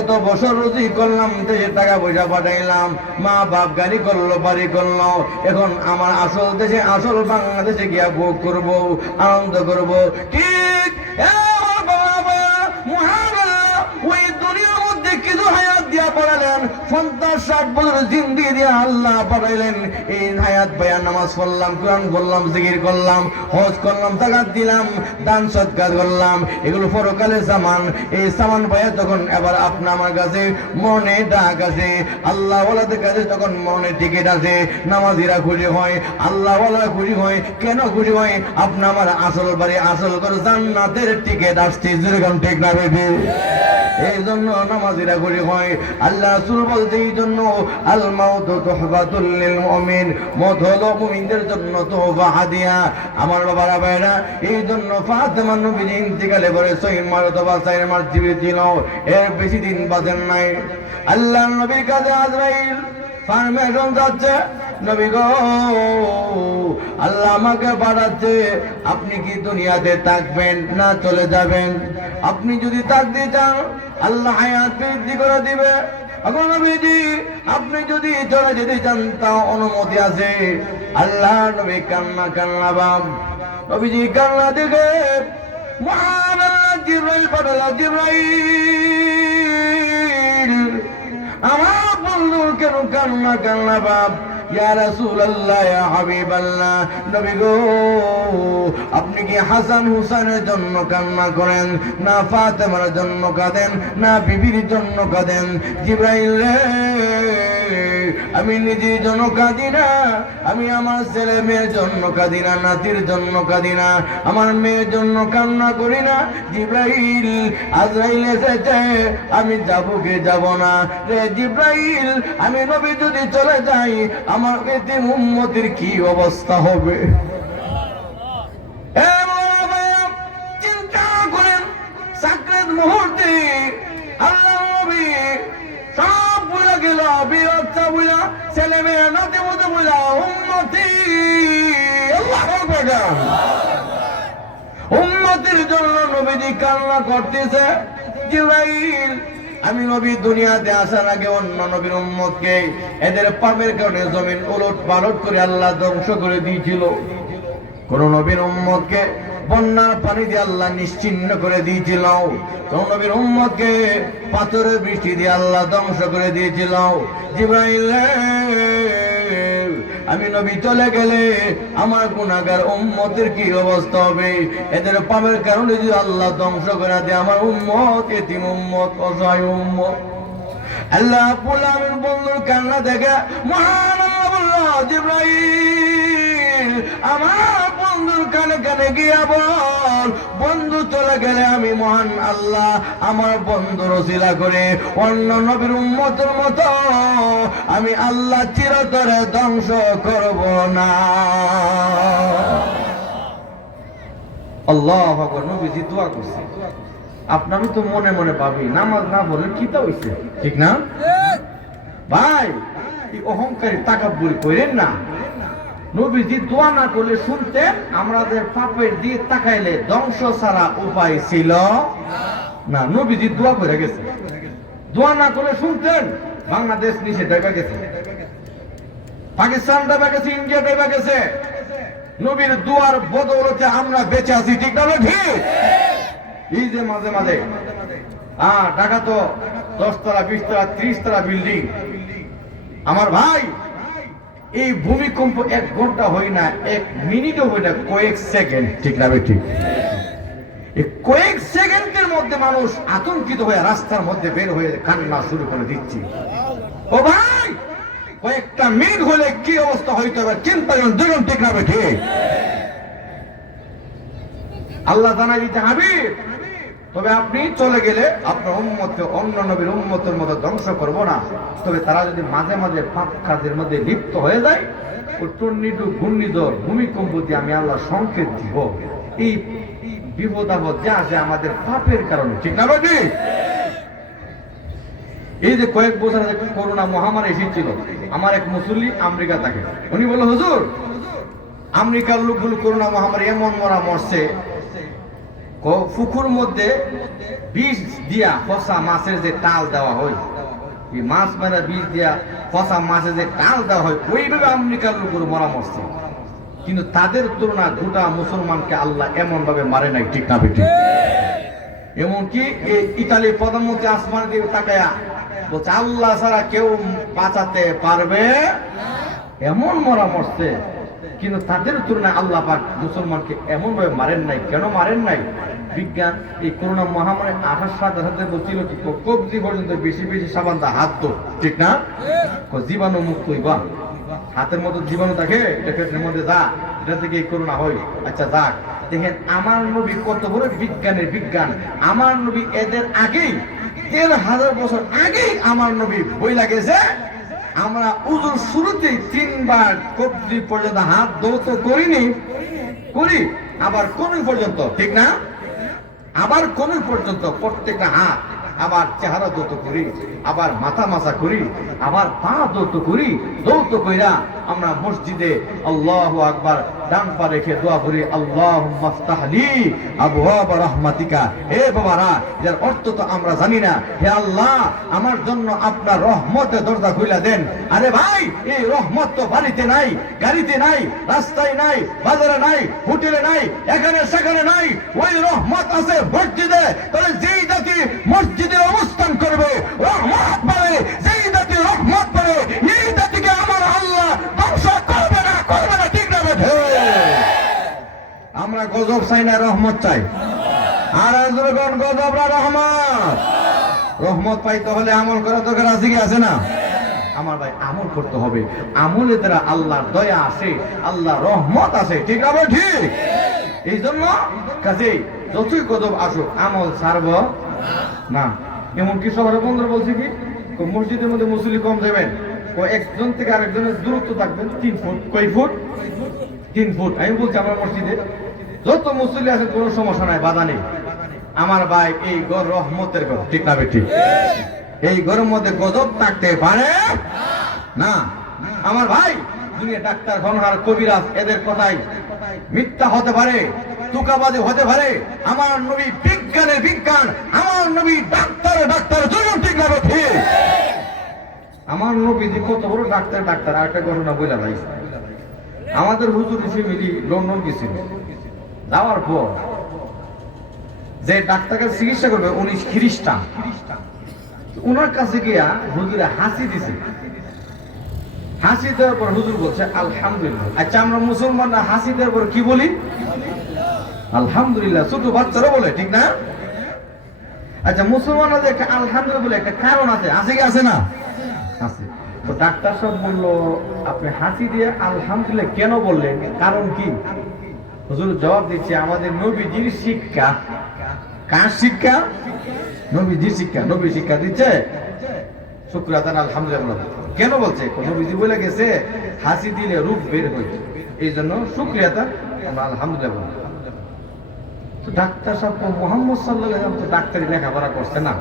এত বছর রুজি করলাম, দেশে টাকা পয়সা পাঠাইলাম, মা বাপ গাড়ি করলো, বাড়ি করলো, এখন আমার আসল দেশে আসল বাংলাদেশে গিয়া ভোগ করবো, আনন্দ করবো। ঠিক ওই দুনিয়ার মধ্যে কিছু হায়াত দিয়া পড়ালেন, 50-60 বছর জিন্দেগি দিয়া আল্লাহ পাঠাইলেন। এই হায়াত ভাইয়া নামাজ পড়লাম, কোরআন বললাম, জিকির করলাম, হজ করলাম, যাকাত দিলাম, দান সদকার করলাম, এগুলো পরকালের সামান। এই সামান ভাইয়া তখন এবার আপনি আমার কাছে মনে ডাক আছে, আল্লাহ ওয়ালাদের কাছে যখন মনে টিকিট আছে, নামাজিরা খুশি হয়, আল্লাহ ওয়ালা খুশি হয়। কেন খুশি হয়? আপনি আমার আসল বাড়ি আসল করে জান্নাতের টিকিট আসছে, যেরকম ঠিক না বেবি। এই জন্য নামাজিরা খুশি হয়। আল্লাহ রাসূল বলতে এই জন্য আল মাউতু তুহফাতুল লিল মুমিন, মত হলো মুমিনদের জন্য তোহফা, হাদিয়া। আমার বাবারা ভাইরা, এই জন্য ফাতেমা নবীর ইন্তিকালে পরে 6 মাস অথবা 4 মাস জীবিত ছিল, এর বেশি দিন বাঁচেন নাই। আল্লাহ নবীর কাছে আজরাইল ফারমেশন যাচ্ছে, নবী গো আল্লাহ আমাকে পাঠাচ্ছে, আপনি কি দুনিয়াতে থাকবেন না চলে যাবেন? আপনি যদি থাকতে চান আল্লাহ হায়াত বৃদ্ধি করে দিবে। এখন নবীজি আপনি যদি চলে যেতে চান তাও অনুমতি আছে। আল্লাহ নবী কান্না বাপ, নবীজি কান্না দেখে মহান আল্লাহ জিবরাইল পাঠালো। জিবরাইল আমার বন্ধুর কেন কান্না বাপ? ইয়া রাসূলুল্লাহ, ইয়া হাবিবাল্লাহ, নবী গো আপনি কি হাসান হুসাইনের জন্য কান্না করেন, না ফাতেমার জন্য কাঁদেন, না বিবির জন্য কাঁদেন? জিবরাইল রে, আমি নিজের জন্য কাঁদি না, আমি আমার ছেলে মেয়ের জন্য কাঁদি না, নাতির জন্য কাঁদি না, আমার মেয়ের জন্য কান্না করি না। জিবরাইল আজরাইল এসেছে, আমি যাবো কি যাব না? রে জিবরাইল, আমি নবী যদি চলে যাই আমার এতিম উম্মতের কি অবস্থা হবে? চিন্তা করেন, সাকরাত মুহূর্তে আল্লাহ নবী সব বুঝা গেল, বিরচ্ছা বুঝা, ছেলে মেয়ে নাতি মতো বুঝা, উম্মতি উম্মতির জন্য নবীজি কান্না করতেছে। জিবরাইল, আমি নবী দুনিয়াতে আসার আগে অন্য নবীর উম্মতকে এদের পাপের কারণে জমিন উলট পালট করে আল্লাহ ধ্বংস করে দিয়েছিল। কোন নবীর উম্মতকে বন্যার পানি দিয়ে আল্লাহ নিশ্চিহ্ন করে দিয়েছিল, কোন নবীর উম্মতকে পাথরের বৃষ্টি দিয়ে আল্লাহ ধ্বংস করে দিয়েছিল। জিবরাইল, আমি নবী চলে গেলে আমার গুনাহগার উম্মতের কি অবস্থা হবে? এদের পাপের কারণে যদি আল্লাহ ধ্বংস করে দেয় আমার উম্মত, এতিম উম্মত, অসহায় উম্মত। আল্লাহ রাব্বুল আলামিন বন্ধুর কান্না দেখে মহান আল্লাহ বলল, জিবরাইল আমার বন্ধুর কানে কানে গিয়া বল, বন্ধু চলে গেলে আমি মহান আল্লাহ আমার বন্ধুর ওসিলা করে অন্য নবীর উম্মতের মতো আমি আল্লাহ চিরতরে ধ্বংস করব না। আল্লাহু আকবার। নবীজি দোয়া করছে। আপনারও তো মনে মনে ভাবি নামাজ না বলে কি তা হইছে, ঠিক না ভাই? এই অহংকারী তাকাব্বুর করেন না। নবীজি দোয়া না করলে শুনতেন আমাদের পাপের দিয়ে তাকাইলে ধ্বংস ছাড়া উপায় ছিল না। নবীজি দোয়া করে গেছে, দোয়া না করলে শুনতেন বাংলাদেশ নিচে ডেবে গেছে, পাকিস্তান ডেবে গেছে, ইন্ডিয়া ডেবে গেছে। নবীর দোয়ার বদৌলতে আমরা বেঁচে আছি, ঠিক না ঠিক? এই যে মাঝে মাঝে ঢাকা তো 10 তলা 20 তলা 30 তলা বিল্ডিং, আমার ভাই এই ভূমিকম্প 1 ঘন্টা হয় না, 1 মিনিটও হয় না, কয়েক সেকেন্ড, ঠিক না ঠিক? এই কয়েক সেকেন্ডের মধ্যে মানুষ আতঙ্কিত হয়ে রাস্তার মধ্যে বের হয়ে কান্না শুরু করে দিচ্ছে। ও ভাই, কয়েকটা মিনিট হলে কি অবস্থা হইতে হবে চিন্তা করেন, দেখুন, ঠিক না ঠিক? আল্লাহ জানাই দিতে হাবিব তবে আপনি চলে গেলে আপনার উম্মতকে অন্য নবীর উম্মতের মতো ধ্বংস করব না। তবে তারা যদি মাঝে মাঝে পাপ কাজের মধ্যে লিপ্ত হয়ে যায়, ও টর্নেডো, ঘূর্ণিঝড়, ভূমিকম্প দিয়ে আমি আল্লাহ সংকেত দিব। এই বিপদ আপদ যা আসে আমাদের পাপের কারণে, ঠিক না বাজি? এই যে কয়েক বছর আগে করোনা মহামারী এসেছিল, আমার এক মুসল্লি আমেরিকা থাকে, উনি বলল, হুজুর আমেরিকার লোকগুলো করোনা মহামারী এমন মরছে, পুকুর মধ্যে বিষ দিয়া ফসা মাছের যে টাল দেওয়া হয়, এই মাছ মেরা বিষ দিয়া ফসা মাছের যে টাল দেওয়া হয়, ওইভাবে আমেরিকার লোকগুলো মরছে। কিন্তু তাদের তুলনা গোটা মুসলমানকে আল্লাহ এমন ভাবে মারে নাই, ঠিক না বেটি? এমনকি ইতালির প্রধানমন্ত্রী আসমান দিয়ে তাকায়া বলছে, আল্লাহ ছাড়া কেউ বাঁচাতে পারবে, এমন মরছে। কিন্তু তাদের তুলনায় আল্লাহ পাক মুসলমানকে এমন ভাবে মারেন নাই। কেন মারেন নাই? বিজ্ঞান এই করোনা মহামারী আসার সাথে সাথে বলছিল কি, কবজি পর্যন্ত বেশি বেশি সাবান দা হাত দো, ঠিক না? জীবাণু মুক্ত হইবা, হাতের মধ্যে জীবাণু থাকে, এটা পেটের মধ্যে যা, এটা থেকে এই করোনা হয়। আচ্ছা যাক, দেখেন আমার নবী কত বড় বিজ্ঞানের বিজ্ঞান। আমার নবী এদের আগেই ১৩,০০০ বছর আগেই আমার নবী বই লাগেছে, আমরা উজুর শুরুতেই ৩ বার কবজি পর্যন্ত হাত ধৌত করি, আবার কনুই পর্যন্ত, ঠিক না? আবার কনুই পর্যন্ত প্রত্যেকটা হাত, আবার চেহারা ধৌত করি, আবার মাথা মাসা করি, আবার পা ধৌত করি। ধৌত কইরা আমরা মসজিদে আল্লাহু আকবার ডান পা রেখে দোয়া করি, আল্লাহুম্মা আফতাহ লি আবওয়াব রাহমাতিকা। হে বাবারা, যার অর্থ তো আমরা জানি না। হে আল্লাহ, আমার জন্য আপনার রহমতের দরজা খুলে দেন। আরে ভাই, এই রহমত তো বাড়িতে নাই, গাড়িতে নাই, রাস্তায় নাই, বাজারে নাই, হোটেলে নাই, এখানে সেখানে নাই। ওই রহমত আছে মসজিদে। তাহলে যেই জাতি মসজিদে অবস্থান করবে, রহমত পাবে। যেই জাতি রহমত পাবে, এই জাতিকে আমার আল্লাহ ধ্বংস করবে না, ঠিক না? আমরা গজব চাই না, রহমত চাই। আর যখন গজব না রহমত, রহমত পাইতে হলে আমল করা দরকার আছে কি আছে না? আমার ভাই, আমল করতে হবে। আমলের দ্বারা আল্লাহর দয়া আসে, আল্লাহ রহমত আসে, ঠিক না? ঠিক। এই জন্য কাজে যতই গজব আসুক, আমল ছাড়ব না। এমনকি শহরে বন্ধুরা বলছে কি, মসজিদের মধ্যে মুসল্লি কম যাবেন, একজন থেকে আরেকজনের দূরত্ব থাকবেন ৩ ফুট। কয় ফুট? ৩ ফুট। আমি বলছি আমার মসজিদে যত মুসল্লি আছে কোনো সমস্যা নাই, বাধা নেই। আমার ভাই, এই ঘর রহমতের ঘর, ঠিক না বেঠিক? এই ঘরের মধ্যে গজব থাকতে পারে না। আমার ভাই, দুনিয়া ডাক্তার, ঘনহার, কবিরাজ, এদের কথাই মিথ্যা হতে পারে, তুকাবাজি হতে পারে। আমার নবী বিজ্ঞানের বিজ্ঞান, আমার নবী ডাক্তারের ডাক্তার, জন্য ঠিক না বেঠিক? আমার নবী যে কত বড় ডাক্তার। আর একটা ঘটনা বলে ভাই, আমাদের হুজুর ফ্যামিলি লন্ডন গেছিল। যাওয়ার পর যে ডাক্তারকে চিকিৎসা করবে উনি খ্রিস্টান। উনার কাছে গিয়া হুজুরে হাসি দিছে। হাসি দেওয়ার পর হুজুর বলছে আলহামদুলিল্লাহ। আচ্ছা, আমরা মুসলমানরা হাসি দেওয়ার পর কি বলি? আলহামদুলিল্লাহ। ছোট বাচ্চারা বলে, ঠিক না? আচ্ছা, মুসলমানরা যে একটা আলহামদুলিল্লাহ বলে, একটা কারণ আছে, আছে কি আছে না? আছে। তো ডাক্তার সব বললো, আপনি হাসি দিয়ে আলহামদুলিল্লাহ কেন বললেন, কারণ কি? হুজুর জবাব দিচ্ছে, আমাদের নবীজির শিক্ষা। কার শিক্ষা? নবীজির শিক্ষা। নবী শিক্ষা দিচ্ছে, শুকরিয়া জানান, আলহামদুলিল্লাহ। কেন বলছে? নবীজি বলে গেছে হাসি দিলে রূপ বের হয়, এই জন্য শুকরিয়া তা আমরা আলহামদুলিল্লাহ। তো ডাক্তার সাহেব মুহাম্মদ সাল্লাল্লাহু আলাইহি ওয়াসাল্লাম তো ডাক্তারি লেখাপড়া করছে না,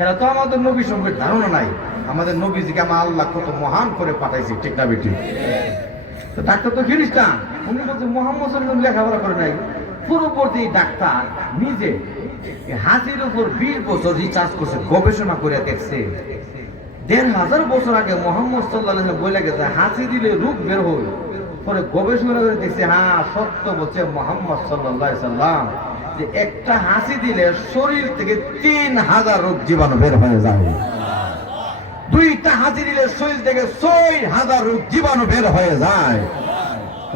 এরা তো আমাদের নবী সম্পর্কে ধারণা নাই। আমাদের নবীজিকে আমার আল্লাহ কত মহান করে পাঠাইছে, ঠিক না বেটি? তো ডাক্তার তো খ্রিস্টান, উনি বলছে মুহাম্মদ সাল্লাল্লাহু আলাইহি ওয়াসাল্লাম লেখাপড়া করে নাই। পূর্ববর্তী ডাক্তার নিজে হাসির উপর 20 বছর রিসার্চ করছে, গবেষণা করে দেখছে। ১,৫০০ বছর আগে মুহাম্মদ সাল্লাল্লাহু আলাইহি ওয়াসাল্লাম বলে গেছে হাসি দিলে রূপ বের হয়। পরে গবেষণা করে দেখছে, হ্যাঁ সত্য বলছে মুহাম্মদ সাল্লাল্লাহু আলাইহি ওয়াসাল্লাম, যে একটা হাসি দিলে শরীর থেকে ৩,০০০ রোগ জীবাণু বের হয়ে যায়। 2টা হাসি দিলে শরীর থেকে ৬,০০০ রোগ জীবাণু বের হয়ে যায়।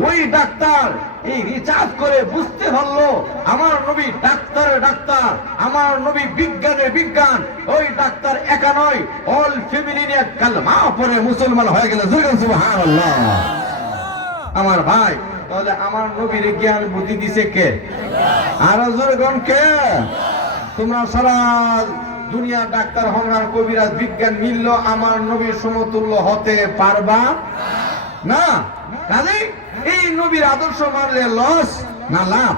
ওই ডাক্তার এই রিসার্চ করে বুঝতে পারলো আমার নবী ডাক্তারের ডাক্তার, আমার নবী বিজ্ঞানের বিজ্ঞান। ওই ডাক্তার একা নয়, অল ফ্যামিলি নিয়ে কালেমা পড়ে মুসলমান হয়ে গেল। সুবহানাল্লাহ। আমার ভাই, তাহলে আমার নবীর জ্ঞান বুদ্ধি দিছে কে? আর জোরে কোন কে? তোমরা সারা দুনিয়া ডাক্তার হংরার কবিরাজ বিজ্ঞান মিলল আমার নবীর সমতুল্য হতে পারবা না। কাজে এই নবীর আদর্শ মানলে লস না লাভ?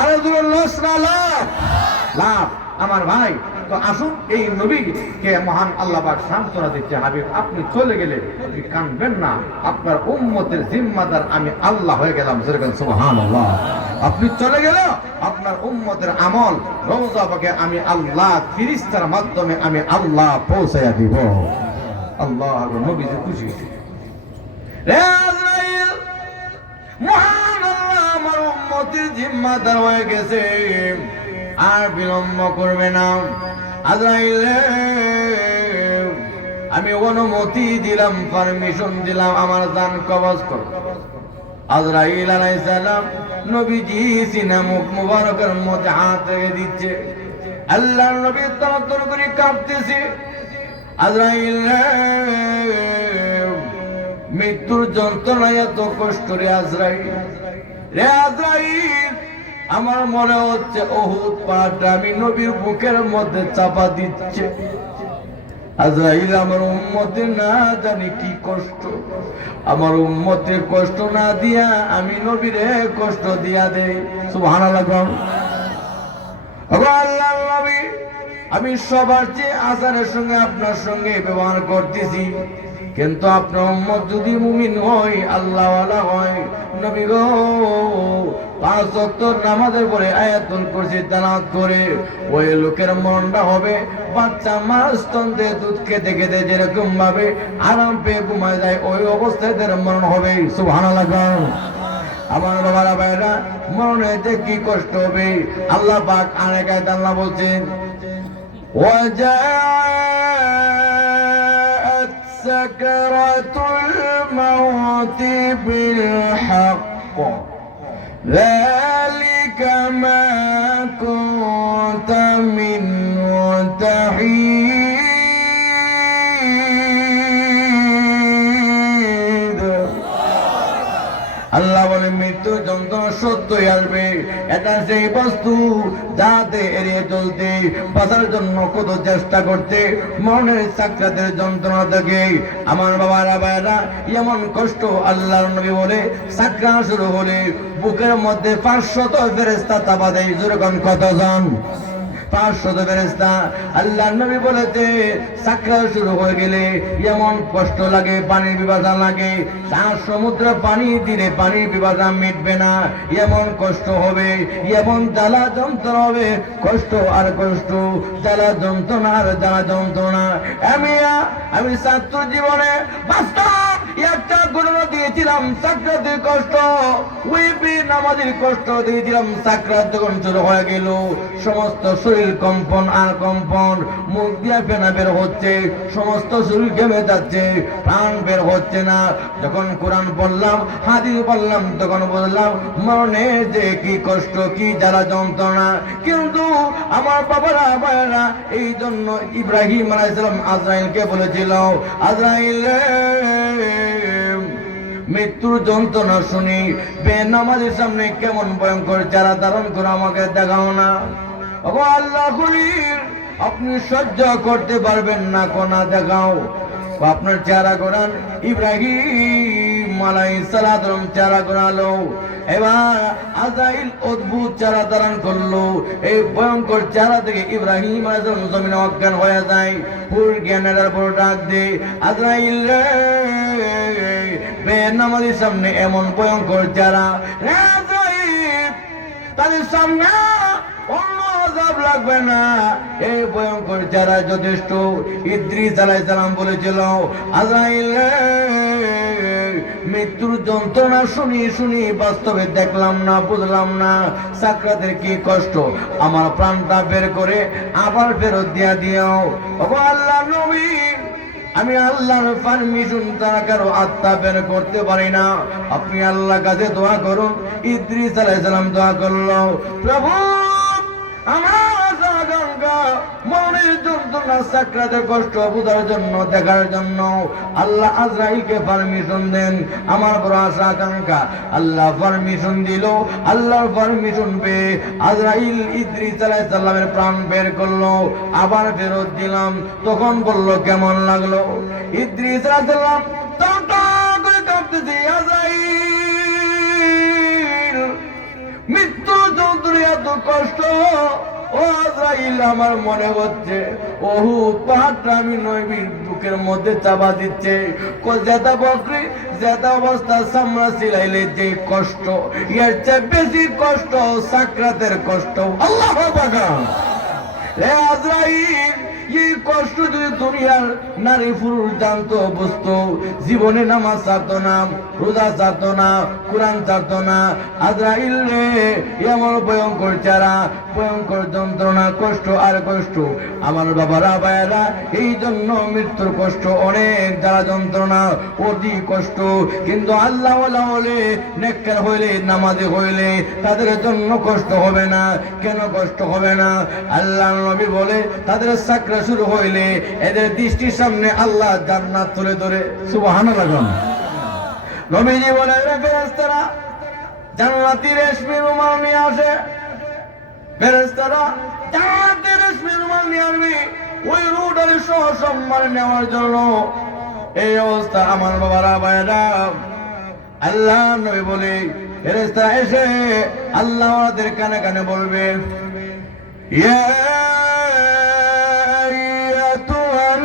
আরো দূর লস না লাভ? লাভ। আমার ভাই, তো আসুন এই নবীকে মহান আল্লাহ পাক সান্ত্বনা দিচ্ছে, হাবিব আপনি চলে গেলে আপনি কাঁদবেন না, আপনার উম্মতের জিম্মাদার আমি আল্লাহ হয়ে গেলাম। সুবহানাল্লাহ। আপনি চলে গেলে আপনার উম্মতের আমল রওজা পাকে আমি আল্লাহ ফেরেশতার মাধ্যমে আমি আল্লাহ পৌঁছায়া দিব। আল্লাহ নবী যে খুশি। রে আজরাইল, মহান আল্লাহ আমার উম্মতের জিম্মাদার হয়ে গেছে, আর বিলম্ব করবে না। আজরাইল আমি অনুমতি দিলাম, পারমিশন দিলাম, আমার জান কবজ করো। আজরাইল আলাইহিস সালাম নবীজি সিনা মুখ মুবারকের মধ্যে হাত রেখে দিচ্ছে। আল্লাহর নবী তরতর করে কাঁপতেছে। আজরাইল মৃত্যুর যন্ত্রণায় এত কষ্ট রে আজরাইল, রে আজরাইল আমার মনে হচ্ছে উহুদ পাহাড়টা আমি নবীর বুকের মধ্যে চাপা দিচ্ছে। আজরাইল আমার উম্মতের না জানি কি কষ্ট, আমার উম্মতের কষ্ট না দিয়া আমি নবীরে কষ্ট দিয়া দেই। সুবহানাল্লাহ। আল্লাহর নবী, আমি সবার চেয়ে আযানের সঙ্গে আপনার সঙ্গে ব্যবহার করতেছি, কিন্তু আপনার উম্মত যদি মুমিন হয়, আল্লাহওয়ালা হয়, নবী গো 5 ওয়াক্ত নামাজের পরে আয়াতুল কুরসি তেলাওয়াত করে ওই লোকের মনটা হবে বাচ্চা মা স্তন্যে দুধ খেতে খেতে যেরকম ভাবে আরাম পেয়ে ঘুমায় যায়, ওই অবস্থায় তার মরণ হবে। সুবহানাল্লাহ। আমার বাবারা ভাইরা, মরণে যে কি কষ্ট হবে আল্লাহ পাক আরেক আয়াতে আল্লাহ বলছেন, وجاءت سكرة الموت بالحق ذلك ما كنت منه تحيد। আল্লাহ বলে মৃত্যু যন্ত্রণা সত্যই আসবে, এটা সেই বস্তু যাতে এড়িয়ে চলতে বাঁচার জন্য কত চেষ্টা করতে মরণের সাক্ষাতের যন্ত্রণা থেকে আমার বাবারা ভাইরা এমন কষ্ট। আল্লাহর নবী বলে সাক্ষাৎ শুরু হলে বুকের মধ্যে 500 ফেরেশতা চাপা দেয়। যেরকম কতজন? 500 ফেরেশতা। আল্লাহর নবী বলেছে সাক্ষাৎ শুরু হয়ে গেলে এমন কষ্ট লাগে, পানির পিপাসা লাগে, সমুদ্র পানি দিলে পানির পিপাসা মিটবে না, এমন কষ্ট হবে, এমন জ্বালা যন্ত্রণা হবে, কষ্ট আর কষ্ট, জ্বালা যন্ত্রণা আর জ্বালা যন্ত্রণা। আমি ছাত্র জীবনে বাস্তব একটা ঘটনা দিয়েছিলাম, সাকরাতের কষ্ট, ওই নামাজের কষ্ট দিয়েছিলাম। সাকরাত যখন শুরু হয়ে গেল সমস্ত শরীর কম্পন আর কম্পন, মুখ দিয়ে ফেনা বের হচ্ছে, সমস্ত শরীর ঘেমে যাচ্ছে, প্রাণ বের হচ্ছে না। যখন কোরআন পড়লাম, হাদিস পড়লাম, তখন বললাম মরণে যে কি কষ্ট, কি জ্বালা যন্ত্রণা। কিন্তু আমার বাবারা ভাইয়েরা, এই জন্য ইব্রাহিম আলাইহিস সালাম আজরাইলকে বলেছিল, আজরাইল মৃত্যুর যন্ত্রণা শুনি বেনামাজের সামনে কেমন ভয়ঙ্কর চেহারা ধারণ করে আমাকে দেখাও না। আল্লাহ খলিল, আপনি সহ্য করতে পারবেন না, কোনা দেখাও। আপনার চেহারা করান। ইব্রাহিম আলাইহিস সালাম চেহারা করালো। এবার আজরাইল অদ্ভুত চেহারা ধারণ করলো। এই ভয়ঙ্কর চেহারা থেকে ইব্রাহিম আলাইহিস সালাম জমিনে অজ্ঞান হয়ে যায়। পুর জ্ঞানের পর ডাক দে, আজরাইল বেনামাজের সামনে এমন ভয়ঙ্কর চেহারা, তাদের সামনে অন্য আযাব লাগবে না, এই ভয়ঙ্কর চেহারা যথেষ্ট। ইদ্রিস আলাইহিস সালাম বলেছিল, আজরাইল মৃত্যুর যন্ত্রণা শুনি শুনি বাস্তবে দেখলাম না, বুঝলাম না সাকরাতের কি কষ্ট, আমার প্রাণটা বের করে আবার ফেরত দিয়া দিও। ওগো আল্লাহর নবী, আমি আল্লাহর পারমিশন ছাড়া কারো আত্মা বের করতে পারি না, আপনি আল্লাহর কাছে দোয়া করুন। ইদ্রিস আলাইহিস সালাম দোয়া করলো, প্রভু আমার মনের যন্ত্রণা আপনার সাকরাতের কষ্ট বোঝার জন্য, দেখার জন্য আল্লাহ আজরাইলকে পারমিশন দেন। আমার বড় আশা আকাঙ্ক্ষা, আল্লাহ পারমিশন দিল। আল্লাহর পারমিশন পেয়ে আজরাইল ইদ্রিস আলাইহিস সালামের প্রাণ বের করলো, আবার ফেরত দিলাম। তখন বলল কেমন লাগলো? ইদ্রিস আলাইহিস সালাম করে কাঁপতেছে, আজরাইল মৃত্যু যন্ত্রণা এত কষ্ট, ও আজরাইল আমার মনে হচ্ছে ওহু পাহাড়টা আমি নবীর বুকের মধ্যে চাপা দিচ্ছে। জেতা বকরি জেতা অবস্থা সামরা ছিলাইলে যে কষ্ট, এর চেয়ে বেশি কষ্ট সাকরাতের কষ্ট। আল্লাহু আকবার। হে আজরাইল, এই কষ্ট যদি দুনিয়ার নারী পুরুষ জানতো, বুঝতো, জীবনে নামাজ ছাড়তো না, রোজা ছাড়তো না, কোরআন ছাড়তো না। আজরাইল রে এমন ভয়ঙ্কর চারা, ভয়ঙ্কর যন্ত্রণা, কষ্ট আর কষ্ট। আমার বাবারা ভাইয়েরা, এই জন্য মৃত্যুর কষ্ট অনেক, যারা যন্ত্রণা অতি কষ্ট। কিন্তু আল্লাহ ওয়ালা হলে, নেককার হইলে, নামাজি হইলে তাদের জন্য কষ্ট হবে না। কেন কষ্ট হবে না? আল্লাহ নবী বলে তাদের সাকরা শুরু হইলে এদের দৃষ্টির সামনে আল্লাহ জান্নাত তুলে ধরে। সুবহানাল্লাহ। নবীজি বলে ফেরেশতারা জান্নাতি রেশমি রুমাল নিয়ে আসে, ফেরেশতারা জান্নাতি রেশমি রুমাল নিয়ে আসবে ওই রুডের সসম্মান নেওয়ার জন্য। এই অবস্থা আমার বাবারা ভাইয়েরা, আল্লাহ নবী বলে ফেরেশতা এসে আল্লাহ ওদের কানে কানে বলবে, ইয়া আইয়াতুহান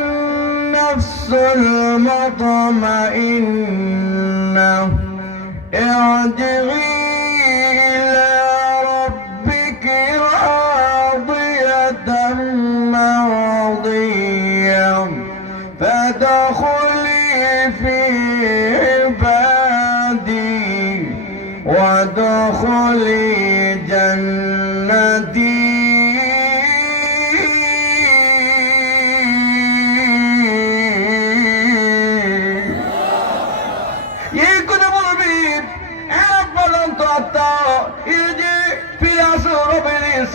নাফসুল মুতমাইন্নাহ ইরজিই ইলা রাব্বিকি রাদিয়াতান মারদিয়াহ ফাদখুলি ফি ইবাদি ওয়াদখুলি জান্নাতি।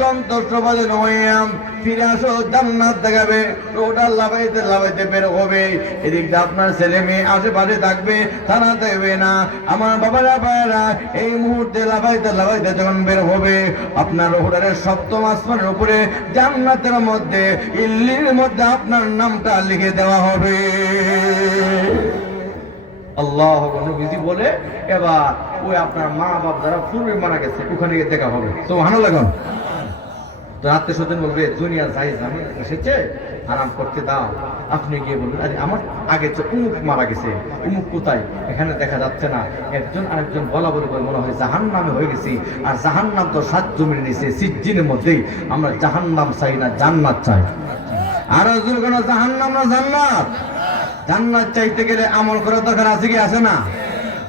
সন্তুষ্টবাদী হইয়াম ফিরে আসো, জান্নাত দেখাবে, ওটা লাভাইতে লাভাইতে বের হবে। এদিকটা আপনার ছেলে মেয়ে আশেপাশে থাকবে, থানা দেবে না। আমার বাবারা ভাইয়েরা, এই মুহূর্তে লাভাইতে লাভাইতে যখন বের হবে, আপনার হোটালের সপ্তম আসমানের উপরে জান্নাতের মধ্যে ইল্লির মধ্যে আপনার নামটা লিখে দেওয়া হবে। আল্লাহ নবীজি বলে এবার ওই আপনার মা বাপ যারা পূর্বে মারা গেছে ওখানে গিয়ে দেখা হবে। সুবহানাল্লাহ। তো আত্মীয় স্বজন বলবে দুনিয়া যাই জানে এসেছে, আরাম করতে দাও। আপনি গিয়ে বলবেন আরে আমার আগে তো উমুক মারা গেছে, উমুক কোথায়, এখানে দেখা যাচ্ছে না। একজন আরেকজন বলা বলি করে মনে হয় জাহান্নামে হয়ে গেছি। আর জাহান্নাম তো 7 জমির নিচে সিজ্জিনের মধ্যেই। আমরা জাহান্নাম চাই না, জান্নাত চাই। আর কোনো জাহান্নাম না জান্নাত। জান্নাত চাইতে গেলে আমল করার দরকার আছে কি আছে না?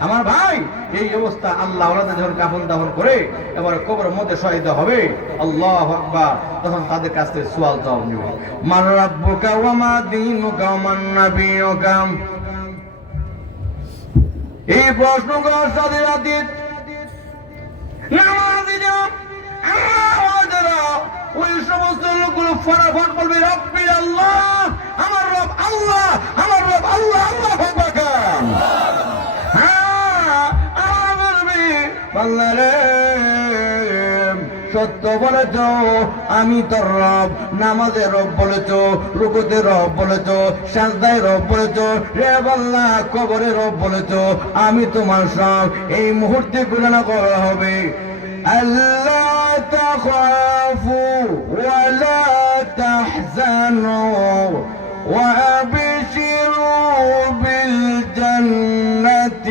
আমার ভাই, এই অবস্থা আল্লাহ ওনাদের যখন কাফন দাফন করে এবার কবরের মধ্যে শহীদ হবে, আল্লাহু আকবার, তখন তাদের কাছ থেকে সওয়াল জবাব নিবে, মান রাব্বুকা ওয়া মা দীনুকা ওয়া মান নাবিয়ুকা। এই প্রশ্নগুলো সাথে সাথে নামাজীরা ওই সমস্ত লোকগুলো ফটাফট বলবে রব্বি আল্লাহ, আমার রব আল্লাহ, আমার রব আল্লাহ, আল্লাহু আকবার। আল্লাহ রে সত্য বলেছ, আমি তোর রব, নামাজের রব বলেছ, রুকুতে রব বলেছ, সাজদায় রব বলেছ, রে আল্লাহ কবরে রব বলেছ, আমি তোমার সব। এই মুহূর্তে ঘোষণা করা হবে আল্লাহ তাখাফু ওয়া লা তাহজানু ওয়া আবশিরু বিল জান্নাতিল্লাতী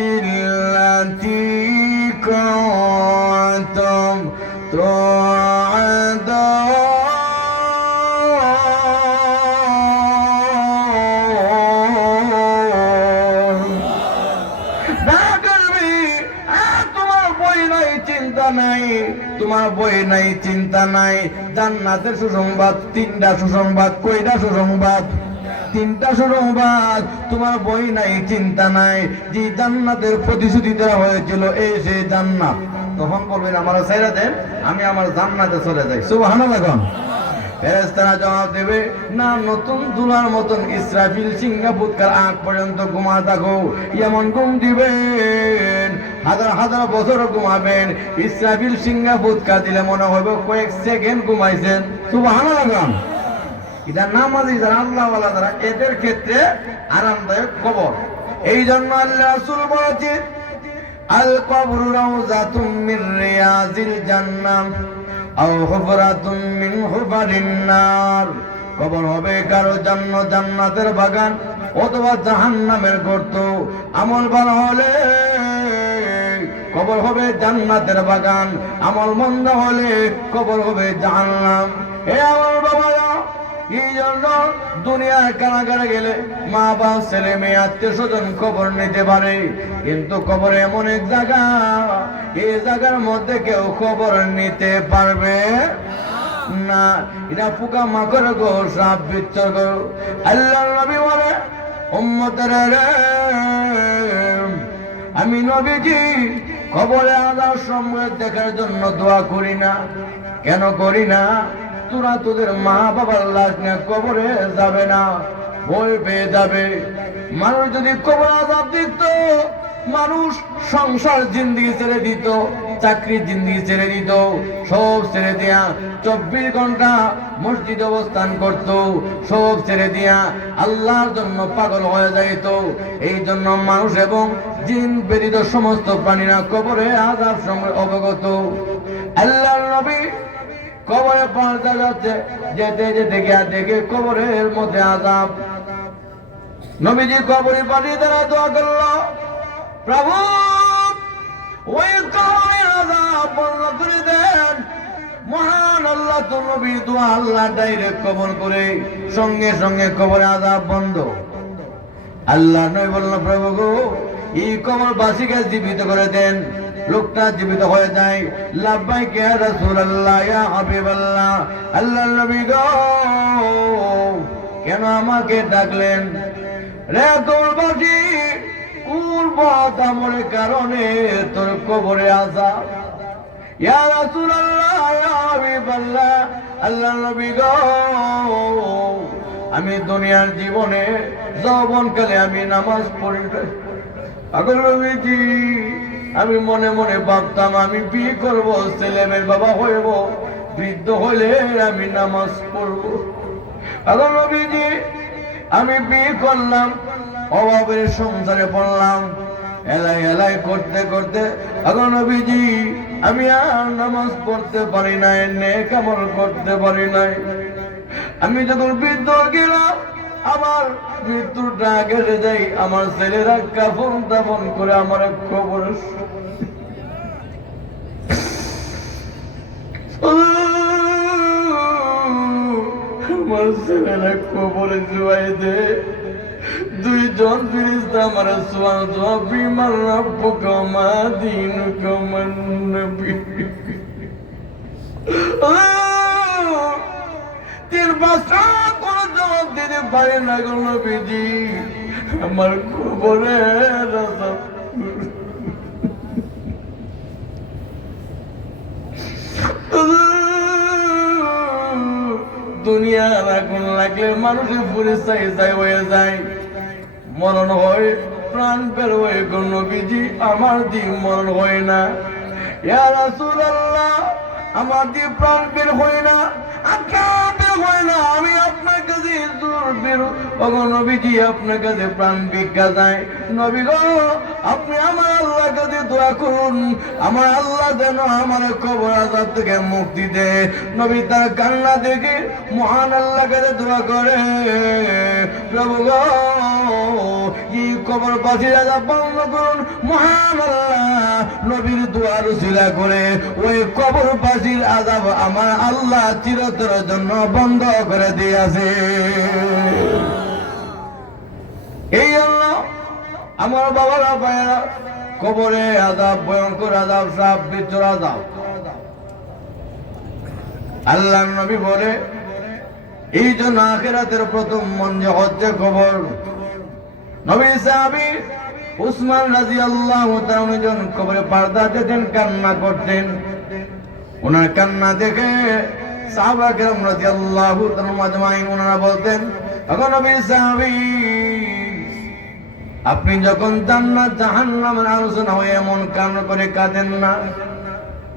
كنتم توعدون। তোমার বই নাই, চিন্তা নাই। জান্নাতের সুসংবাদ, 3টা সুসংবাদ। কয়টা সুসংবাদ? 3টা সুসংবাদ। তোমার বই নাই, চিন্তা নাই। যে জান্নাতের প্রতিশ্রুতি দেওয়া হয়েছিল, এই সেই জান্নাত। তখন বলবেন আমার ছেড়ে দেন, আমি আমার জান্নাতে চলে যাই। সুবহানাল্লাহ। ফেরেশতারা জবাব দেবে, না নতুন দুলার মতন ইসরাফিল সিংহা ফুৎকার আগ পর্যন্ত ঘুমা থাকো। এমন ঘুম দিবেন হাজার হাজার বছর ঘুমাবেন। ইসরাফিল সিংহা ফুৎকার দিলে মনে হবে কয়েক সেকেন্ড ঘুমাইছেন। সুবহানাল্লাহ। এটা নামাজি যারা আল্লাহওয়ালা যারা এদের ক্ষেত্রে আরামদায়ক কবর। এই জন্য আল্লাহ রাসূল বলেছেন, আল কবরু রাউযাতুম মির রিয়াজিল জান্নাহ আও হুফরাতুম মিন হুফারিন নার। কবর হবে কারো জন্য জান্নাতের বাগান অথবা জাহান্নামের গর্ত। আমল ভালো হলে কবর হবে জান্নাতের বাগান, আমল মন্দ হলে কবর হবে জাহান্নাম। হে আমার বাবারা, এই জন্য দুনিয়ার কারাগারে গেলে মা বাবা ছেলে মেয়ে আত্মীয় স্বজন কবর নিতে পারে, কিন্তু কবর এমন এক জায়গা, এই জায়গার মধ্যে কেউ কবর নিতে পারবে না। এটা পোকা মাকড় গো, সাপ বিচ্ছর গো। আল্লাহর নবী বলে, উম্মতেরা রে, আমি নবীজি কবরে আযাব সময় দেখার জন্য দোয়া করি না। কেন করি না? তোরা তোদের মা বাবার লাশ নিয়ে কবরে যাবে না, ভয় পেয়ে যাবে। মানুষ যদি কবর আযাব দিত, মানুষ সংসার জিন্দেগি ছেড়ে দিত, চাকরি জিন্দেগি ছেড়ে দিত, সব ছেড়ে দিয়া 24 ঘন্টা মসজিদে অবস্থান করত, সব ছেড়ে দিয়া আল্লাহর জন্য পাগল হয়ে যাইত। এই জন্য মানুষ এবং জিন ব্যতীত সমস্ত প্রাণীরা কবরে আযাব সম্পর্কে অবগত। আল্লাহর নবী কবরে পৌঁছে যাচ্ছে, যেতে যেতে গিয়া দেখে কবরের মধ্যে আযাব। নবীজি কবরে পাঠিয়ে তারা দোয়া করল, প্রভু ওই কবরের আযাব বন্ধ করে দেন। মহান আল্লাহ তো নবীর দোয়া আল্লাহ ডাইরেক্ট কবুল করে সঙ্গে সঙ্গে কবরে আযাব বন্ধ। আল্লাহ নবী বলল, প্রভু গো, এই কবরবাসীকে জীবিত করে দেন। লোকটা জীবিত হয়ে যায়। লাব্বাইক ইয়া রাসূলুল্লাহ, ইয়া হাবিবাল্লাহ। আল্লাহর নবী গো, কেন আমাকে ডাকলেন? রে কবরবাসী, পূর্ব আমলের কারণে তোর কবরে আযাব। ইয়া রাসূলুল্লাহ, ইয়া হাবিবাল্লাহ। আল্লাহর নবী গো, আমি দুনিয়ার জীবনে যৌবনকালে আমি নামাজ পড়ি নাই। আগের নবীজি, আমি মনে মনে ভাবতাম আমি বিয়ে করব, ছেলে মেয়ের বাবা হইব, বৃদ্ধ হইলে আমি নামাজ পড়ব। আগের নবীজি, আমি বিয়ে করলাম, অভাবের সংসারে পড়লাম, এলাই এলাই করতে করতে আগের নবীজি আমি আর নামাজ পড়তে পারি নাই, নেক আমল করতে পারি নাই। আমি যখন বৃদ্ধ গেলাম, আমার মৃত্যুটা গেলে যাই, আমার ছেলেরা কাফন দাফন করে আমার কবর, আমার ছেলেরা কবরে জুয়াই দে। দুইজন ফেরেশতা আমার সোয়া সোয়া বিমান রাব্বুকা মা দীনুকা মান নবী। 3-5টা কোন জবাব দিতে পারে না গো নবীজি, আমার কবরে আযাব। দুনিয়ার আগুন লাগলে মানুষের পুরে চাই চাই হয়ে যায়, মরণ হয়, প্রাণ বের হয়ে গো নবীজি, আমার দিন মরণ হয় না। ইয়া রাসূলুল্লাহ, আমার দিয়ে প্রাণ বের হয় না, আজ্ঞা বের হয় না, আমি আপনার কাছে জোর বেরো। ওগো নবীজি, আপনার কাছে প্রাণ ভিক্ষা যায়। নবী গো, আপনি আমার আল্লাহর কাছে দোয়া করুন, আমার আল্লাহ যেন আমার কবর আযাব থেকে মুক্তি দেয়। নবী তার কান্না দেখে মহান আল্লাহর কাছে দোয়া করে, প্রভু গো, এই কবরবাসীর আযাব বন্ধ করুন। মহান আল্লাহ নবীর দোয়ার উসিলা করে ওই কবরবাসীর আযাব আমার আল্লাহ চিরতরের জন্য বন্ধ করে দিয়েছে। এই জন্য আমার বাবারা ভাইয়েরা, কবরে আযাব ভয়ঙ্কর আযাব, সাপ বিচ্ছুর আযাব। আল্লাহর নবী বলে, এই জন্য আখিরাতের প্রথম মঞ্জিল হচ্ছে কবর। নবী সাহাবী উসমান রাদিয়াল্লাহু তাআলা যখন কবরে পর্দা দিতেন, কান্না করতেন। ওনার কান্না দেখে সাহাবা কেরাম রাদিয়াল্লাহু তাআলা মাজমাইন ওনারা বলতেন, এখন নবীর সাহাবী আপনি যখন জান্নাত জাহান্নামের আলোচনা হয় এমন কান্না করে কাঁদেন না,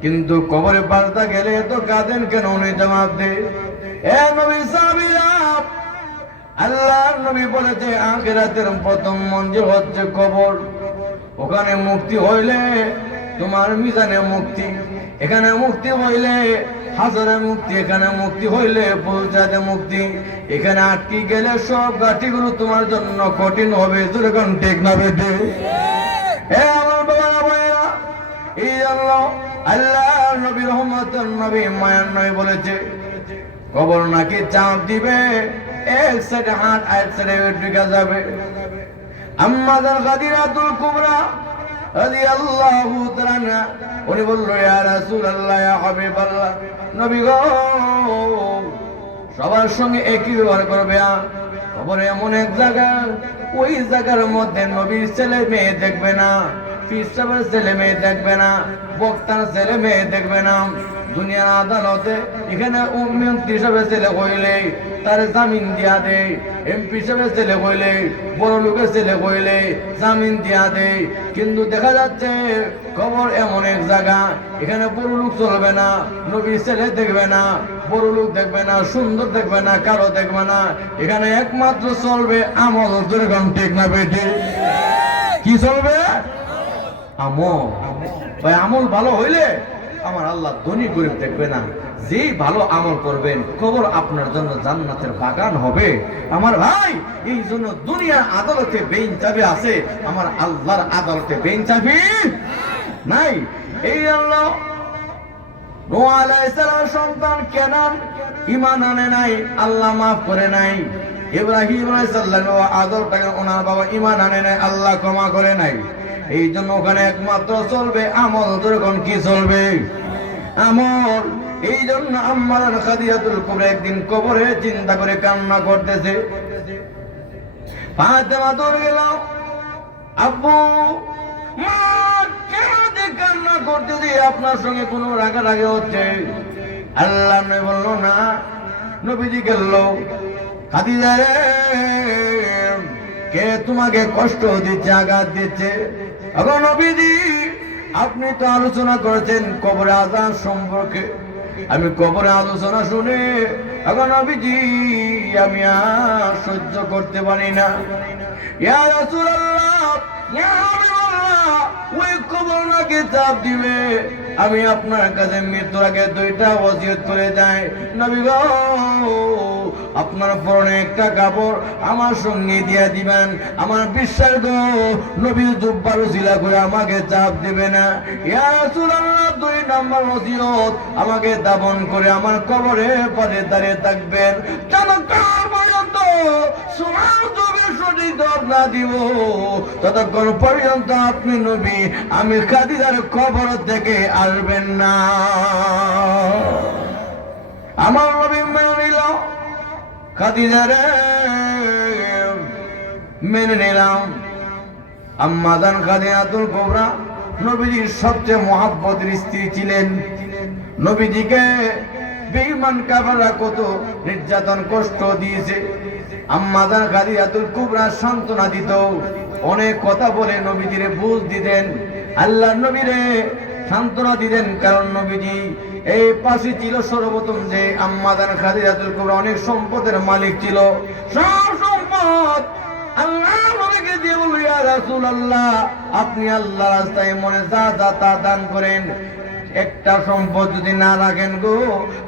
কিন্তু কবরে পাল্টা গেলে তো কাঁদেন কেন? উনি জবাব দেয়, এ নবীর সাহাবীরা, আল্লাহর নবী বলেছে আখিরাতের প্রথম মঞ্জিল হচ্ছে কবর। ওখানে মুক্তি হইলে তোমার মিজানে মুক্তি, এখানে মুক্তি হইলে হাজারে মুক্তি, এখানে মুক্তি হইলে পৌঁছাতে মুক্তি। এখানে আটকে গেলে সব গাঠিগুলো তোমার জন্য কঠিন হবে। যেরকম ঠিক না বেটে? আমার বাবা ভাইরা, এই আল্লাহ নবী রহমতের নবী মায়ার নবী বলেছে কবর নাকি চাপ দিবে, এক সাইডে হাত এক সাইডে ঢুকে যাবে। আম্মাজান খাদিজাতুল কুবরা রাদিয়াল্লাহু তাআলা উনি বলল, ইয়া রাসূলুল্লাহ, ইয়া হাবিবাল্লাহ, নবী গো সবার সঙ্গে একই ব্যবহার করবে। কবর এমন এক জায়গা, ওই জায়গার মধ্যে নবীর ছেলে মেয়ে দেখবে না, পীর সাহেবের ছেলে মেয়ে দেখবে না, বক্তার ছেলে মেয়ে দেখবে না। দুনিয়ার আদালতে এখানে মন্ত্রী হিসাবে ছেলে হইলে তার জামিন দিয়া দেয়, এমপি হিসাবে ছেলে হইলে, বড় লোকের ছেলে হইলে জামিন দিয়া দেয়। কিন্তু দেখা যাচ্ছে কবর এমন এক জায়গা, এখানে বড় লোক চলবে না, নবীর ছেলে দেখবে না, বড় লোক দেখবে না, সুন্দর দেখবে না, কারো দেখবে না। এখানে একমাত্র চলবে আমল। যেরকম ঠিক না বেটে? কি চলবে? আমল। ভাই আমল ভালো হইলে আমার আল্লাহ ধনী গরিব দেখবে না। যেই ভালো আমল করবেন কবর আপনার জন্য জান্নাতের বাগান হবে। আমার ভাই, এই জন্য দুনিয়ার আদালতে বেইনসাফি আছে, আমার আল্লাহর আদালতে বেইনসাফি নাই। এই আল্লাহ নূহ আলাইহিস সালামের সন্তান কেনান ঈমান আনে নাই, আল্লাহ মাফ করে নাই। ইব্রাহিম আলাইহিস সালাম আদরটাকে ওনার বাবা ঈমান আনে নাই, আল্লাহ ক্ষমা করে নাই। এই জন্য ওখানে একমাত্র চলবে আমল। যখন কি চলবে? আমল। এই জন্য আম্মাজান খাদিজাতুল কুবরা একদিন কবরে চিন্তা করে কান্না করতেছে। ফাতেমা দৌড়ে গেল, আব্বু মা কেন যে কান্না করতেছে? আপনার সঙ্গে কোনো রাগারাগি হচ্ছে? আল্লাহ নবী বলল না। নবীজি গেল, খাদিজা রে, কে তোমাকে কষ্ট দিচ্ছে, আঘাত দিচ্ছে? এখন নবীজি আপনি তো আলোচনা করেছেন কবরে আযাব সম্পর্কে, আমি কবরে আলোচনা শুনে এখন নবীজি আমি আর সহ্য করতে পারি না। ইয়া রাসূলুল্লাহ, ইয়া হাবিবাল্লাহ, ওই কবর নাকি চাপ দিবে। আমি আপনার কাছে মৃত্যুর আগে দুইটা ওসিয়ত করে যাই, নবী গো আপনার পরনে একটা কাপড় আমার সঙ্গে দিয়ে দিবেন। আমার বিশ্বাস গো নবী জুব্বার উসিলা করে আমাকে চাপ দিবে না। ইয়া রাসূলুল্লাহ, দুই নাম্বার ওসিয়ত, আমাকে দাফন করে আমার কবরে পাশে দাঁড়িয়ে থাকবেন যতক্ষণ পর্যন্ত সঠিক জবাব না দিব, ততক্ষণ পর্যন্ত আপনি নবী আমি খাদিজার কবর থেকে আসবেন না। আমার নবী মেনে নিল, খাদিজারে মেনে নিলাম। আম্মাজান খাদিজাতুল কুবরা নবীজির সবচেয়ে মহব্বতের স্ত্রী ছিলেন। নবীজিকে বেঈমান কাফেররা কত নির্যাতন কষ্ট দিয়েছে, আম্মাজান খাদিজাতুল কুবরা সান্ত্বনা দিত, অনেক কথা বলে নবীজিরে বুঝ দিতেন, আল্লাহর নবীরে সান্ত্বনা দিতেন। কারণ নবীজি এই পাশে ছিল সর্বপ্রথম যে আম্মাজান খাদিজাতুল কুবরা অনেক সম্পদের মালিক ছিল, সব সম্পদ আল্লাহ নবীকে দিয়ে বলল, ইয়া রাসূলুল্লাহ, আপনি আল্লাহর রাস্তায় মনে যা যা তা দান করেন, একটা সম্পদ যদি না রাখেন গো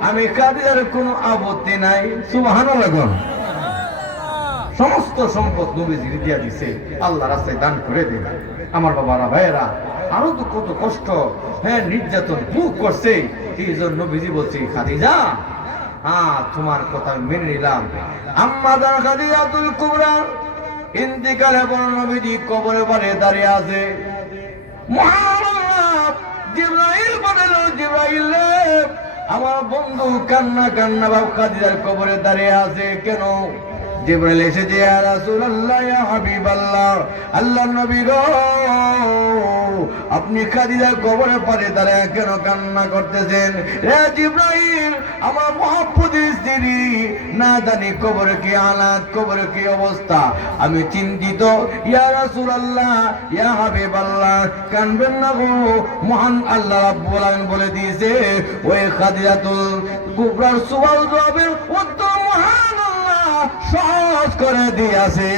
আমি খাদিজার কোনো আপত্তি নাই। সুবহানাল্লাহ। সমস্ত সম্পদ নবীজি দিয়া দিছে, আল্লাহ রাস্তায় দান করে দেন। আমার বাবারা ভাইয়েরা, আরো তো কত কষ্ট, হ্যাঁ, নির্যাতন ভোগ করছে। এই জন্য নবীজি বলছে, খাদিজা তোমার কথা মেনে নিলাম। আম্মাজান খাদিজাতুল কুবরা ইন্তিকালের পর নবীজি কবরে পারে দাঁড়িয়ে আছে। মুহাম্মদ জিবরাইল বলেন, জিবরাইল আমার বন্ধু কান্না কান্না বাবু খাদিজার কবরে দাঁড়িয়ে আছে কেন? জিবরাইল এসেছে, ইয়া রাসূলুল্লাহ, ইয়া হাবিবাল্লাহ, আল্লাহর নবী গো, আপনি খাদিজার কবরের পারে দাঁড়ায় কেন কান্না করতেছেন? হে জিবরাইল, আমার মুহাম্মদের স্ত্রী, না জানি কবরে কি হালাত, কবরে কি অবস্থা, আমি চিন্তিত। ইয়া রাসূলুল্লাহ, ইয়া হাবিবাল্লাহ, কানবেন না গো, মহান আল্লাহ রাব্বুল আলামিন বলে দিয়েছে, ওই খাদিজাতুল কুবরার সুওয়াল জবাবের উত্তর মহান আল্লাহ সহজ করে দিয়েছে।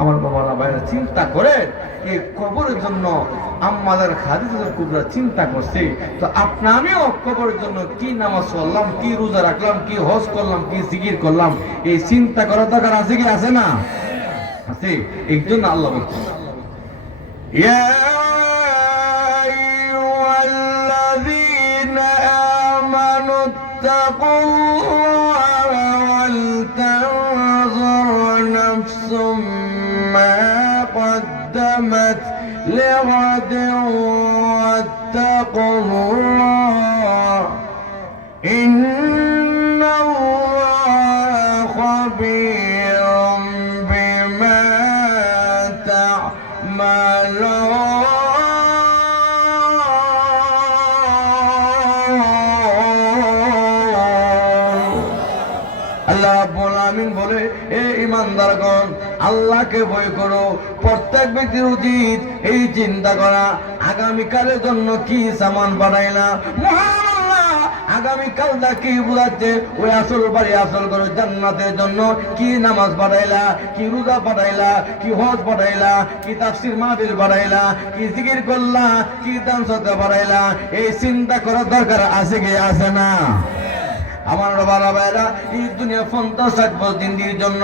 আমার বাবারা ভাইরা চিন্তা করে এই কবরের জন্য আম্মাদের খাদিজাতুল কুবরা চিন্তা করছে, তো আপনি আমিও কবরের জন্য কি নামাজ পড়লাম, কি রোজা রাখলাম, কি হজ করলাম, কি জিকির করলাম, এই চিন্তা করার দরকার আছে কি আছে না? আছে। এই জন্য আল্লাহ বলছেন, ইয়া আইয়ুহাল্লাযীনা আমানু তাকুল্লাহ ওয়াল তানজুর নাফসুম মা قدمت لغد واتقوا الله إن الله خبير بما تعملون আল্লাহ রাব্বুল আমিন বলে, এ ঈমানদারগণ, আল্লাহকে ভয় করো। প্রত্যেক ব্যক্তির উচিত এই চিন্তা করা, আগামীকালের জন্য কি সামান বানাইলা। মহান আল্লাহ আগামীকালটা কি বুঝাচ্ছে, ওই আসল বাড়ি আসল করো জান্নাতের জন্য কি নামাজ বাড়াইলা, কি রোজা বাড়াইলা, কি হজ বাড়াইলা, কি তাফসীর মাহফিল বাড়াইলা, কি জিকির করলা, কি দান সদকা বাড়াইলা, এই চিন্তা করার দরকার আছে কি আছে না? আমার বাবা ভাইরা, এই দুনিয়া 50-60 দিনের জন্য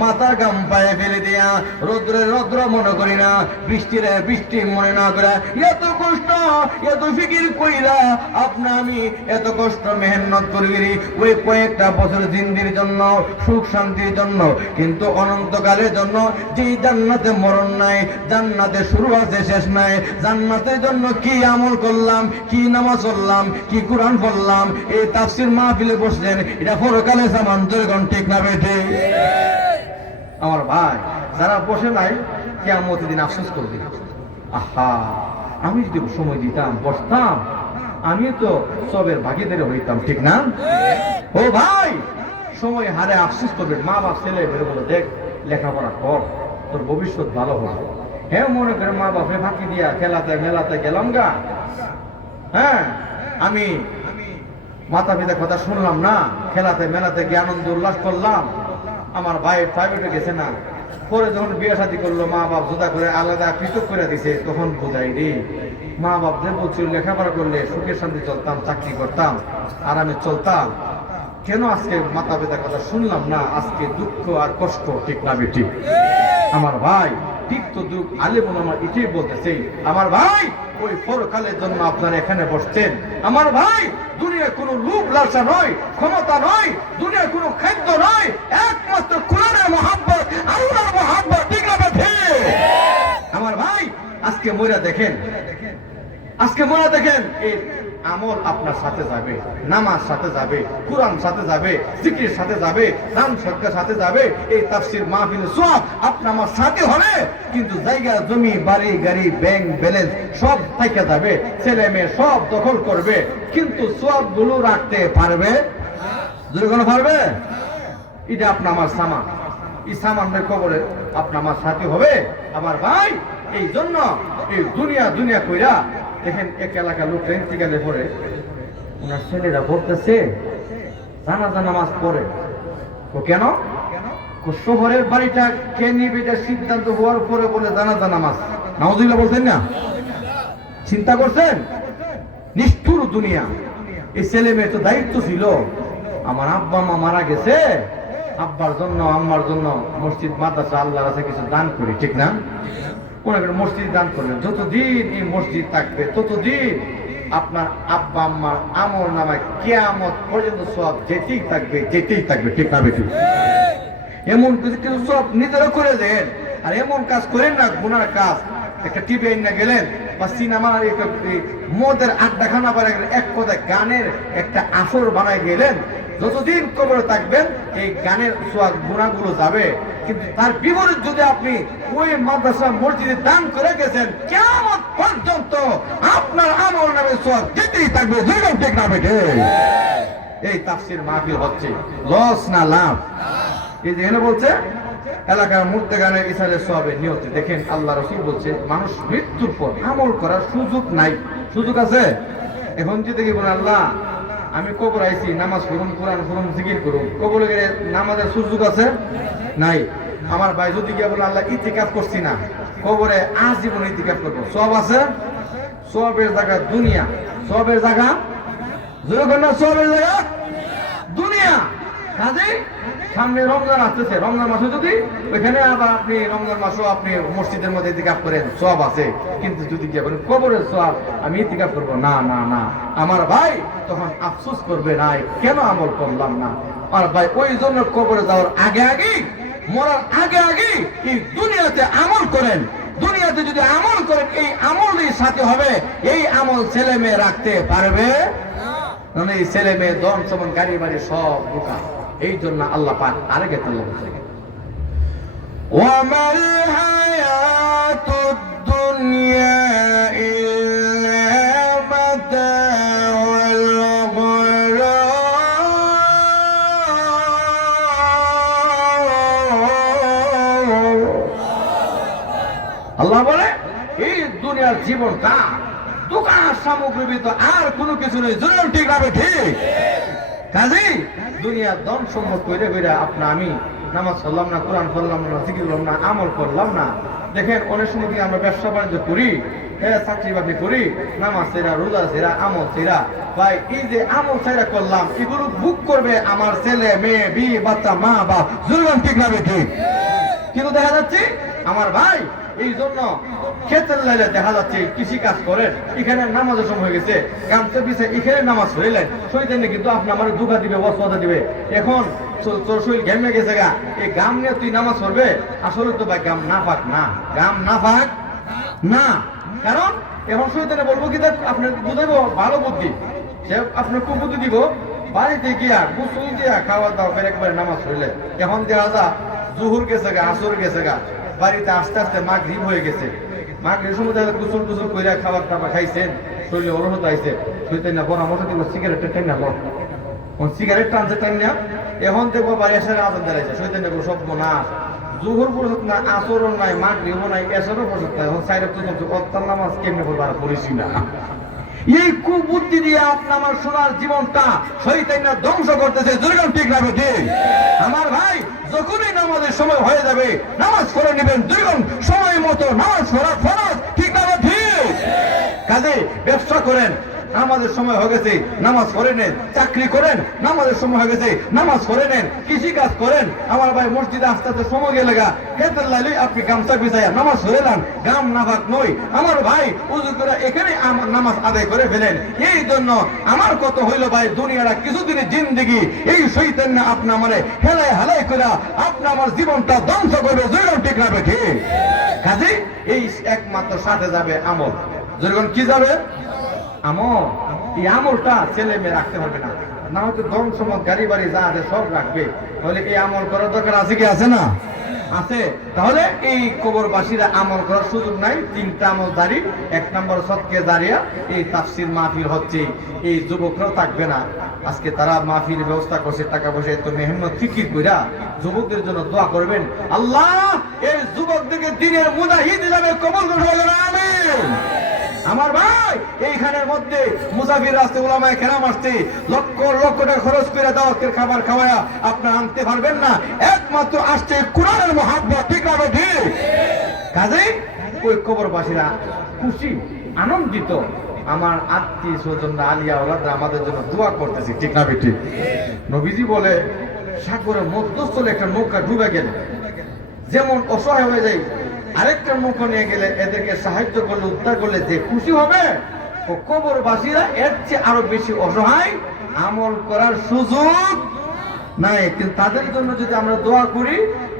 মাথার গাম পায়ে ফেলে দিয়া রৌদ্রের রৌদ্র মনে করি না, বৃষ্টির বৃষ্টি মনে না করে, এত কষ্ট এত ফিকির কইরা আপনি আমি এত কষ্ট মেহনত করবি ওই কয়েকটা বছর জিন্দির জন্য, সুখ শান্তির জন্য, কিন্তু অনন্তকালের জন্য। যে জান্নাতে মরণ নাই, জান্নাতে শুরু আছে শেষ নাই, জান্নাতের জন্য কি আমল করলাম, কি নামাজ পড়লাম, কি কোরআন পড়লাম, এই তাফসীর মাহফিলে বসলেন, এটা পরকালে সামান জনগণ, ঠিক না বেঠে? আমার ভাই, যারা বসে নাই কিয়ামতের দিন আফসোস করবে, আহা আমি যদি সময় দিতাম, বসতাম, আমি তো সবের ভাগীদার হইতাম, ঠিক না? ও ভাই, সময় হারে আফসোস করবে। মা বাপ ছেলে বের বলে, দেখ লেখাপড়া কর, তোর ভবিষ্যৎ ভালো হবে। হ্যাঁ, মনে করে মা বাপে ফাঁকি দিয়া খেলাতে মেলাতে গেলাম গা, হ্যাঁ আমি মাতা পিতার কথা শুনলাম না, খেলাতে মেলাতে গিয়ে আনন্দ উল্লাস করলাম, আমার ভাই প্রাইভেটে গেছে না, পরে যখন বিয়ে শাদী করলো, মা বাপ জুদা করে আলাদা পৃথক করে দিছে, তখন বুঝাই রে, মা বাপ যে বলছিল লেখাপড়া করলে সুখে শান্তি চলতাম, চাকরি করতাম, আর আমি চলতাম, কেন আজকে মাতা পিতার কথা শুনলাম না, আজকে দুঃখ আর কষ্ট, ঠিক না বেটি? আমার ভাই, ঠিক তো দুঃখ আলেমুল আমার এটাই বলতেছে, আমার ভাই ওই পরকালের জন্য আপনারা এখানে বসছেন। আমার ভাই, দুনিয়া কোনো লোভ লালসা নয়, ক্ষমতা নয়, দুনিয়া কোনো খাদ্য নয়, একমাত্র কোরআনের মহব্বত, আল্লাহর মহব্বত, ঠিক না বেঠে? আমার ভাই, আজকে মইরা দেখেন, আজকে মনে দেখেন, এই আমল আপনার সাথে যাবে, নামাজ সাথে যাবে, কোরআন সাথে যাবে, জিকির সাথে যাবে, দান সদকার সাথে যাবে, এই তাফসীর মাহফিল সব আপনার আমার সাথে হবে, কিন্তু জায়গা জমি বাড়ি গাড়ি ব্যাংক ব্যালেন্স সব থেকে যাবে, ছেলে মেয়ে সব দখল করবে, কিন্তু সবগুলো রাখতে পারবে? যদি কোনো পারবে? এটা আপনার আমার সামান, এই সামানের কবরে আপনার আমার সাথে হবে। আমার ভাই, এই জন্য এই দুনিয়া দুনিয়া কইরা দেখেন, এক এলাকার লোক ইন্তিকালে পরে ওনার ছেলেরা বলতেছে জানাজা নামাজ পড়ে। ও কেন? শহরের বাড়িটা কে নিবে এটা সিদ্ধান্ত হওয়ার পরে বলে জানাজা নামাজ। নাউজুবিল্লাহ বলছেন না? চিন্তা করছেন? নিষ্ঠুর দুনিয়া। এই ছেলে মেয়ে তো দায়িত্ব ছিল, আমার আব্বা মা মারা গেছে, আব্বার জন্য আম্মার জন্য মসজিদ মাদ্রাসা আল্লাহর কাছে কিছু দান করি, ঠিক না? কোন একটা মসজিদ দান করলেন, যতদিন এই মসজিদ থাকবে ততদিন আপনার আব্বা আম্মার আমল নামায় কিয়ামত পর্যন্ত সব যেতেই থাকবে, যেতেই থাকবে, ঠিক না বেটি? এমন কিছু কিছু সব নিজেরা করে দেন, আর এমন কাজ করেন না, গুনার কাজ। একটা টিভি না গেলেন বা সিনেমা মদের আড্ডাখানা, এক কথায় গানের একটা আসর বানায় গেলেন, যতদিন কবরে থাকবেন এই গানের সোয়াব গুনাহগুলো যাবে, কিন্তু তার বিপরীত যদি আপনি ওই মাদ্রাসা মসজিদে দান করে গেছেন, কিয়ামত পর্যন্ত আপনার আমল নামে সোয়াব দিতেই থাকবে। জোরে ঠিক না বেঠে? এই তাফসীর মাহফিল হচ্ছে লস না লাভ? এই যে এখানে বলছে এলাকার মূর্তি গানের ইসারের সোয়াবের নিয়তে। দেখেন আল্লাহ রাসূল বলছে মানুষ মৃত্যুর পর আমল করার সুযোগ নাই। সুযোগ আছে? এখন যদি দেখি বলেন আল্লাহ আমি কবর আইছি, নামাজ পড়ুন, কোরআন পড়ুন, জিকির করুন, কবরে গেলে নামাজের সুযোগ আছে? নাই। আমার ভাই যদি গিয়ে বলে আল্লাহ ইতিকাফ করছি না, কবরে আজীবন ইতিকাফ করবো, সব আছে? সবের জায়গা দুনিয়া, সবের জায়গা যেরকম না, সবের জায়গা দুনিয়া। কাজে সামনে রমজান আসতেছে, রমজান মাসে যদি ওইখানে আবার আপনি রমজান মাসেও আপনি মসজিদের মধ্যে ইতিকাফ করেন, সব আছে। কিন্তু যদি গিয়ে বলেন কবরের সব আমি ইতিকাফ করবো না, না না, আমার ভাই তখন আফসোস করবে না কেন আমল করলাম না। আর ভাই ওই জন্য কবরে যাওয়ার আগে আগে, মরার আগে আগে এই দুনিয়াতে আমল করেন। দুনিয়াতে যদি আমল করেন, এই আমলই সাথে হবে। এই আমল ছেলে মেয়ে রাখতে পারবে না। এই ছেলে মেয়ে ধন সম্পদ গাড়ি বাড়ি সব বোকা। এই জন্য আল্লাহ পাক আরেকে আল্লাহ বলছে ওয়ামাল হায়াতুদ দুনিয়া ইল্লা মাতাউল গুরুর। আল্লাহ বলে এই দুনিয়ার জীবনটা দোকান সামগ্রী ভিতর আর কোনো কিছু নেই। জরুরি ঠিক রাখবে? ঠিক। কাজী দুনিয়ার ধন সম্পদ কইরা কইরা আপনা আমি নামাজ পড়লাম না, কোরআন পড়লাম না, জিকির করলাম না, আমল করলাম না। দেখেন অনেক সময় কি আমরা ব্যবসা বাণিজ্য করি, হ্যাঁ চাকরি বাকরি করি, নামাজ ছেড়া, রোজা ছেড়া, আমল ছেড়া। ভাই এই যে আমল ছেড়া করলাম, এগুলো বুক করবে আমার ছেলে মেয়ে, বিয়ে বাচ্চা, মা বাপ। জরুরি ঠিক না? ঠিক। কিন্তু দেখা যাচ্ছে আমার ভাই এই জন্য ক্ষেতের লাইলে দেখা যাচ্ছে কৃষি কাজ করেন, এখানে নামাজের সময় হয়ে গেছে, গামছা পিছিয়ে এখানে নামাজ পড়িলেন, শরীর কিন্তু আপনি আমার ধোকা দিবে, অসুবিধা দিবে। এখন তোর শরীর ঘেমে গেছে গা, এই গাম নিয়ে তুই নামাজ পড়বে? আসলে তো ভাই গাম না পাক না, গাম না পাক না। কারণ এখন শরীর বলবো কি আপনি বুঝাবো ভালো বুদ্ধি, সে আপনার কুবুদ্ধি দিব, বাড়িতে গিয়া গোসল দিয়া খাওয়া দাওয়া করে একবারে নামাজ পড়লে। এখন দেখা যা জুহুর গেছে গা, আসর গেছে গা, বাড়িতে আস্তে আস্তে মাগরিব হয়ে গেছে। মাগরিবের সময় গোসল টোসল করে খাবার টাবার খাইছেন, শরীরে অলসত আইছে, শরীর না পরামর্শ দিব সিগারেটটা টাইম না, সিগারেট টানছে টাইম না। এখন দেখবো বাড়ি আসার আজান দাঁড়াইছে, শরীর না সব না জুহুর পর্যন্ত না, আসরও নাই, মাগরিবও নাই, এসরও পর্যন্ত নাই। এখন সাইডে তো চলছে অত্যার নামাজ কেমনে করবো আর পড়েছি না। এই কুবুদ্ধি দিয়ে আপনার আমার সোনার জীবনটা শয়তান ধ্বংস করতেছে। জোরে ঠিক রাখো? ঠিক। আমার ভাই যখনই নামাজের সময় হয়ে যাবে নামাজ করে নেবেন, দুইগুণ সময় মতো নামাজ পড়া ফরজ। ঠিক না? ঠিক। কাজে ব্যবসা করেন, নামাজের সময় হয়ে গেছে, নামাজ পড়ে নেন। চাকরি করেন, নামাজের সময় হয়ে গেছে, নামাজ পড়ে নেন। কৃষি কাজ করেন, আমার ভাই মসজিদে আস্তে আস্তে সময় গেলে গা খেতের লাইলে আপনি গামছা বিছাইয়া নামাজ পড়ে নেন, গাম নাফাক নই। আমার ভাই উজু করে এখানে নামাজ আদায় করে ফেলেন। এই জন্য আমার কত হইল ভাই দুনিয়াটা কিছুদিনের জিন্দেগি এই শয়তান না আপনা মানে হেলাই হেলাই করে আপনা আমার জীবনটা ধ্বংস করবে। যেরকম ঠিক রাখবে? ঠিক। কাজে এই একমাত্র সাথে যাবে আমল। যেরকম কি যাবে? আমল। এই আমলটা ছেলে মেয়ে রাখতে পারবে না, না হয়তো ধন সম্পদ গাড়ি বাড়ি যা আছে সব রাখবে। তাহলে এই আমল করার দরকার আছে কি? আছে না? আছে। তাহলে এই কবরবাসীরা আমল করার সুযোগ নাই। তিনটা আমল জারি। এক নম্বর সদকে জারিয়া, এই তাফসীর মাহফিল হচ্ছে, এই যুবকরাও থাকবে না। আজকে তারা মাহফিল ব্যবস্থা করছে, টাকা পয়সা এত মেহনত ফিকির কইরা যুবকদের জন্য দোয়া করবেন। আল্লাহ এই যুবকদেরকে দিনের মুজাহিদ হিসাবে কবুল করবেন। আমিন। আমার ভাই এইখানের মধ্যে মুসাফির আসতে, উলামায়ে কেরাম আসছে, লক্ষ লক্ষ টাকা খরচ করে দাওয়াতের খাবার খাওয়ায়া আপনারা আনতে পারবেন না। একমাত্র আসছে কোরআনের মহব্বত। ঠিক না? ঠিক। কাজেই ওই কবরবাসীরা খুশি, আনন্দিত। আমার আত্মীয় স্বজনরা, আলিয়া ওলাদরা আমাদের জন্য দোয়া করতেছে। ঠিক না? ঠিক। নবীজি বলে সাগরের মধ্যস্থলে একটা নৌকা ডুবে গেলে যেমন অসহায় হয়ে যায়, আরেকটা নৌকা নিয়ে গেলে এদেরকে সাহায্য করলে, উদ্ধার করলে যে খুশি হবে, ও কবরবাসীরা এর চেয়ে আরো বেশি অসহায়, আমল করার সুযোগ নাই। কিন্তু তাদের জন্য যদি আমরা দোয়া করি,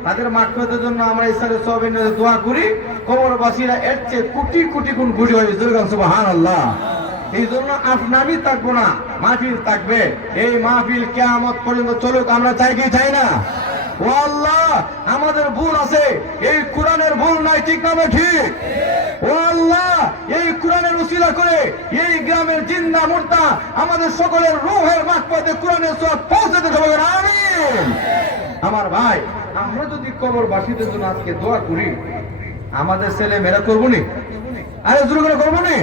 তাদের মাগফিরাতের জন্য আমরা ইসলামের সওয়াবের জন্য দোয়া করি, কবরবাসীরা এর চেয়ে কোটি কোটি গুণ খুশি হবে। সুবহানাল্লাহ। এই জন্য আপনামি থাকবো না, মাহফিল থাকবে, এই মাহফিল কিয়ামত পর্যন্ত চলুক, আমরা চাই কি চাই না? ও আল্লাহ, আমাদের ভুল আছে, এই কোরআনের ভুল নাই, ঠিক না ঠিক? ও আল্লাহ, এই কোরআনের উসিলা করে এই গ্রামের জিন্দা মুর্দা আমাদের সকলের রূহের মাহফিলে কোরআনের সওয়াব পৌঁছাতে হবে। আমিন। আমার ভাই, আমরা যদি কবরবাসীদের জন্য আজকে দোয়া করি, আমাদের ছেলে মেয়েরা করবো নি? আরে জোরে করে করবো নি?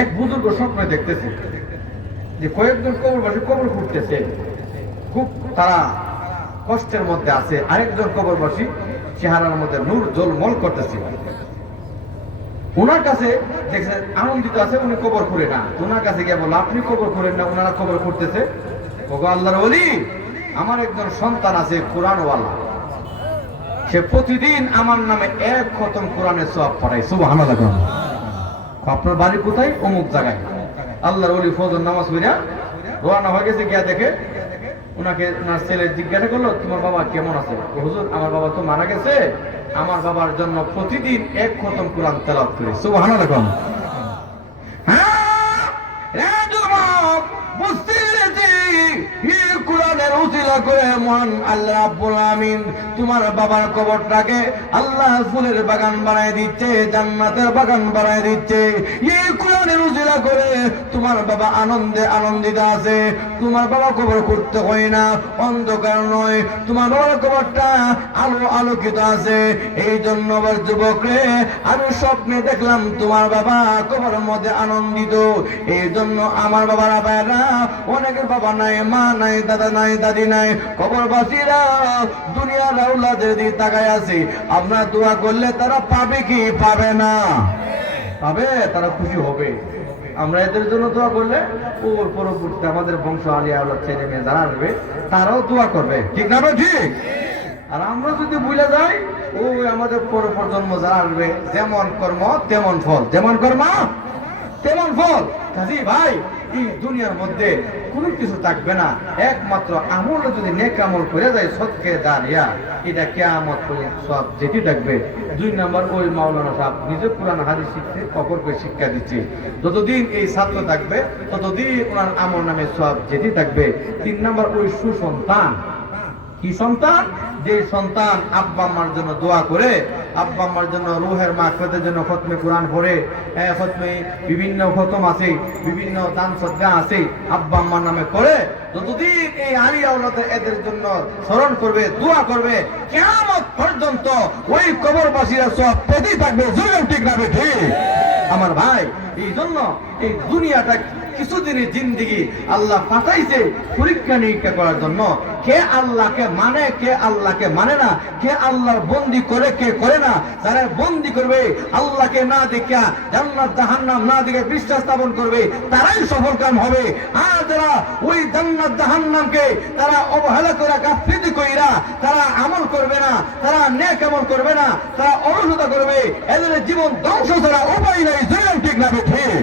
এক বুজুর্গ স্বপ্নে দেখতেছে যে কয়েকজন কবরবাসী কবর খুঁড়তেছে, খুব তারা কষ্টের মধ্যে আছে। আরেকজন কবরবাসী চেহারার মধ্যে নূর ঝলমল করতেছে। ওনার কাছে দেখছে আনন্দিত আছে, উনি কবর খুঁড়ে না। ওনার কাছে গিয়ে বলল, আপনি কবর খুঁড়েন না, ওনারা কবর খুঁড়তেছে। ওগো আল্লাহর ওলি, আমার একজন সন্তান আছে কোরআনওয়ালা, সে প্রতিদিন আমার নামে এক খতম কোরআনের সওয়াব পড়ায়। সুবহানাল্লাহ। আপনার বাড়ি কোথায়? অমুক জায়গায়। আল্লাহর ওলি ফজর নামাজ পড়া রওনা হয়ে গেছে, গিয়া দেখে ওনাকে ওনার ছেলে জিজ্ঞাসা করলো, তোমার বাবা কেমন আছে? হুজুর, আমার বাবা তো মারা গেছে, আমার বাবার জন্য প্রতিদিন এক খতম কোরআন তেলাওয়াত করি। সুবহানাল্লাহ। তোমার বাবার কবরটাকে আল্লাহ ফুলের বাগান বানায় দিচ্ছে, জান্নাতের বাগান বানায় দিচ্ছে। এই কোরআনের উজিলা করে তোমার বাবা আনন্দে আনন্দিত আছে। তোমার বাবা কবর করতে হয় না, অন্ধকার নয়, তোমার বাবার কবরটা আলো আলোকিত আছে। এই জন্য আবার যুবকরে, আমি স্বপ্নে দেখলাম তোমার বাবা কবরের মধ্যে আনন্দিত। এই জন্য আমার বাবার আবারা, অনেকের বাবা নাই, মা নাই, দাদা নাই, দাদি নাই, কবরবাসীরা দুনিয়ার আওলাদের দিকে তাকায় আছে। আপনারা দোয়া করলে তারা পাবে কি পাবে না? পাবে, তারা খুশি হবে। আমরা এদের জন্য দোয়া করলে ওর পরবর্তীতে আমাদের বংশ আলিয়া আওলাদ ছেলে মেয়ে যারা আসবে তারাও দোয়া করবে, ঠিক না ঠিক? আর আমরা যদি ভুলে যাই, ওই আমাদের পর প্রজন্ম যারা আসবে, যেমন কর্ম তেমন ফল, যেমন কর্ম তেমন ফল। কাজী ভাই, এই দুনিয়ার মধ্যে কোনো কিছু থাকবে না, একমাত্র আমল যদি নেক আমল করে যায়, সৎকে দাঁড়িয়া, এটা কিয়ামত পর্যন্ত সব যেটি থাকবে। 2 নম্বর, ওই মাওলানা সাহেব নিজে কোরআন হাদিস শিখতে, অপরকে শিক্ষা দিচ্ছে। যতদিন এই ছাত্র থাকবে, ততদিন ওনার আমল নামে সব যেটি থাকবে। 3 নম্বর, ওই সুসন্তান। কি সন্তান? যে সন্তান আব্বা আম্মার জন্য দোয়া করে, আব্বা আম্মার জন্য রুহের মাগফিরাতের জন্য খতমে কোরআন পড়ে, খতমে বিভিন্ন খতম আছে, বিভিন্ন দান সদকা আছে, আব্বা আম্মার নামে করে, যতদিন এই আলী আওলাদ এদের জন্য স্মরণ করবে, দোয়া করবে, কিয়ামত পর্যন্ত ওই কবরবাসীরা সব পেতেই থাকবে। জোরে ঠিক না ঠিক? আমার ভাই, এই জন্য এই দুনিয়াটা কিছুদিনের জিন্দেগি আল্লাহ পাঠাইছে পরীক্ষা নিরীক্ষা করার জন্য। কে আল্লাহকে মানে, কে আল্লাহকে মানে না, কে আল্লাহর বন্দি করে, কে করে না। যারা বন্দি করবে, আল্লাহকে না দেখা, জান্নাত জাহান্নাম না দেখে বিশ্বাস স্থাপন করবে, তারাই সফলকাম হবে। আর যারা ওই জান্নাত জাহান্নামকে তারা অবহেলা করে, গাফিলতি কইরা তারা আমল করবে না, তারা নেক আমল করবে না, তারা অলসতা করবে, এদের জীবন ধ্বংস ছাড়া উপায় নাই। ঠিক না ঠিক?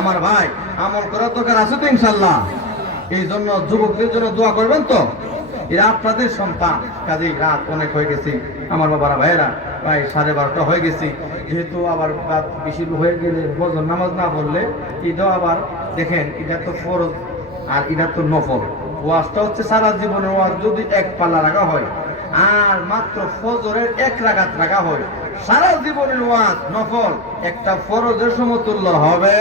আমার ভাই, আমল করার দরকার আছে তো ইনশাআল্লাহ। এই জন্য যুবকদের জন্য দোয়া করবেন তো, এরা আপনাদের সন্তান। কাজে রাত অনেক হয়ে গেছে আমার বাবারা ভাইয়েরা, প্রায় 12:30 হয়ে গেছে। যেহেতু আবার রাত বেশি হয়ে গেলে ফজর নামাজ না পড়লে, এটা আবার দেখেন, এটা তো ফরজ আর এটা তো নফল। ওয়াজটা হচ্ছে সারা জীবনের ওয়াজ, যদি এক পাল্লা রাখা হয় আর মাত্র ফজরের 1 রাকাত রাখা হয়, সারা জীবনের ওয়াজ নফল একটা ফরজের সমতুল্য হবে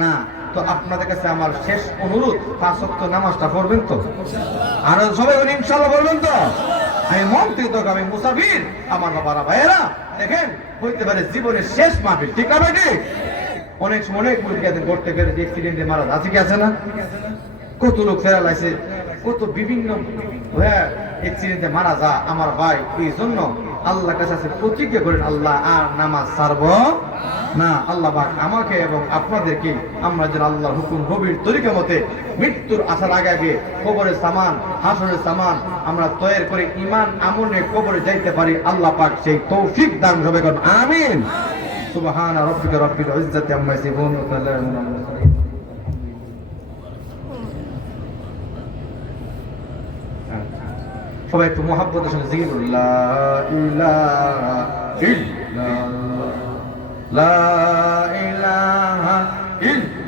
না। তো আপনাদের কাছে আমার শেষ অনুরোধ, 5 ওয়াক্ত নামাজটা পড়বেন তো? আর সবাই ইনশাআল্লাহ বলবেন তো? আমি মন থেকে তো, আমি মুসাফির, আমার বাবারা ভাইয়েরা, দেখেন হইতে পারে জীবনের শেষ মাহফিল, ঠিক না ঠিক? অনেক সময় অনেক মুরগিদের করতে গেলে অ্যাক্সিডেন্টে মারা আছে কি আছে না? কত লোক ফেরা লাইছে, কত বিভিন্ন অ্যাক্সিডেন্টে মারা যা। আমার ভাই, এই জন্য আল্লাহ কাছে প্রতিজ্ঞা করেন, আল্লাহ আর নামাজ ছাড়ব না। আল্লাহ পাক আমাকে এবং আপনাদেরকে, আমরা যেন আল্লাহর হুকুম গভীর তরিকা মতে মৃত্যুর আসার আগে আগে কবরের সামান, হাসরের সামান আমরা তৈরি করে ঈমান আমল নিয়ে কবরে যাইতে পারি। আল্লাহ পাক সেই তৌফিক দান করবে। আমিন। সুবহানা রাব্বিকা রাব্বিল ইজ্জাতি আম্মা ইয়াসিফুন ওয়া সালামুন আলাল মুরসালিন। সবাই একটু মুহাব্বতের সঙ্গে জিকির করুন, লা ইলাহা ইল্লাল্লাহ, লা ইলাহা ইল্লাল্লাহ।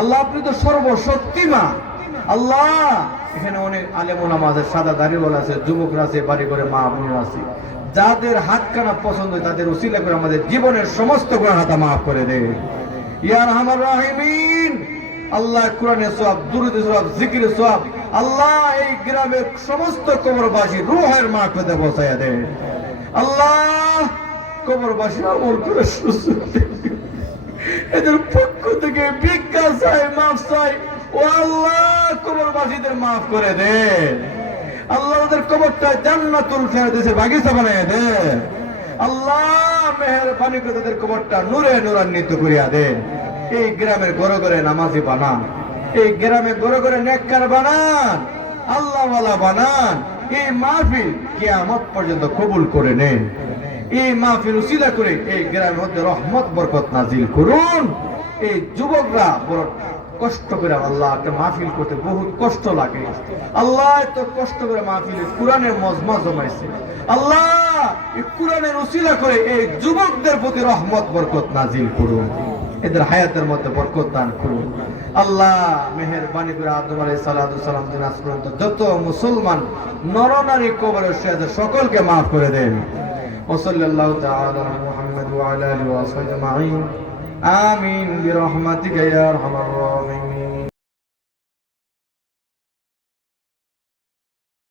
আল্লাহ আপনি তো সর্বশক্তিমান। আল্লাহ এখানে অনেক আলেম ওলামা আছে, সাদা দাড়িওয়ালা আছে, যুবকরা আছে, বাড়ি করে মা বোন আছে, যাদের হাতখানা পছন্দ তাদের উসিলা করে আমাদের জীবনের সমস্ত গুনাহ খাতা মাফ করে দে ইয়া আরহামার রাহিমিন। আল্লাহ কোরআনের সওয়াব, দুরূদের সওয়াব, জিকিরের সওয়াব আল্লাহ এই গ্রামের সমস্ত কবরবাসী রূহের মাগফিরাতে পৌঁছায়া দে। আল্লাহ কবরবাসী আমল করে সুস্থ, এদের পক্ষ থেকে ভিক্ষা চাই, মাফ চাই। ও আল্লাহ কবরবাসীদের মাফ করে দে। আল্লাহ ওদের কবরটা জান্নাতুল ফেরদৌসের বাগিচা বানায় দে। আল্লাহ মেহেরবানি করে তাদের কবরটা নূরে নূরান্বিত করিয়া দে। এই গ্রামের ঘরে ঘরে নামাজি বানান, এই গ্রামে ঘরে ঘরে নেককার বানান, আল্লাহওয়ালা বানান। এই মাহফিল কিয়ামত পর্যন্ত কবুল করে নেন। এই মাহফিল উসিলা করে এই গ্রামের মধ্যে রহমত বরকত নাজিল করুন। এই যুবকরা বড় কষ্ট করে, আল্লাহ একটা মাহফিল করতে বহুত কষ্ট লাগে। আল্লাহ এত কষ্ট করে মাহফিলে কোরআনের মজমা জমাইছে। আল্লাহ এই কোরআনের উসিলা করে এই যুবকদের প্রতি রহমত বরকত নাজিল করুন, এদের হায়াতের মধ্যে বরকত দান করুন। আল্লাহ মেহেরবানি করে আদম আলাইহিস সালাতু সালাম থেকে আজ পর্যন্ত যত মুসলমান নরনারী কবরে শুয়ে আছে সকলকে মাফ করে দেন। ওয়াসাল্লাল্লাহু তাআলা আলা মুহাম্মদ ওয়া আলা আলিহি ওয়া সাহবিহি আজমাইন। আমিন বিরহমাতিকা ইয়া আরহামার রাহিমিন।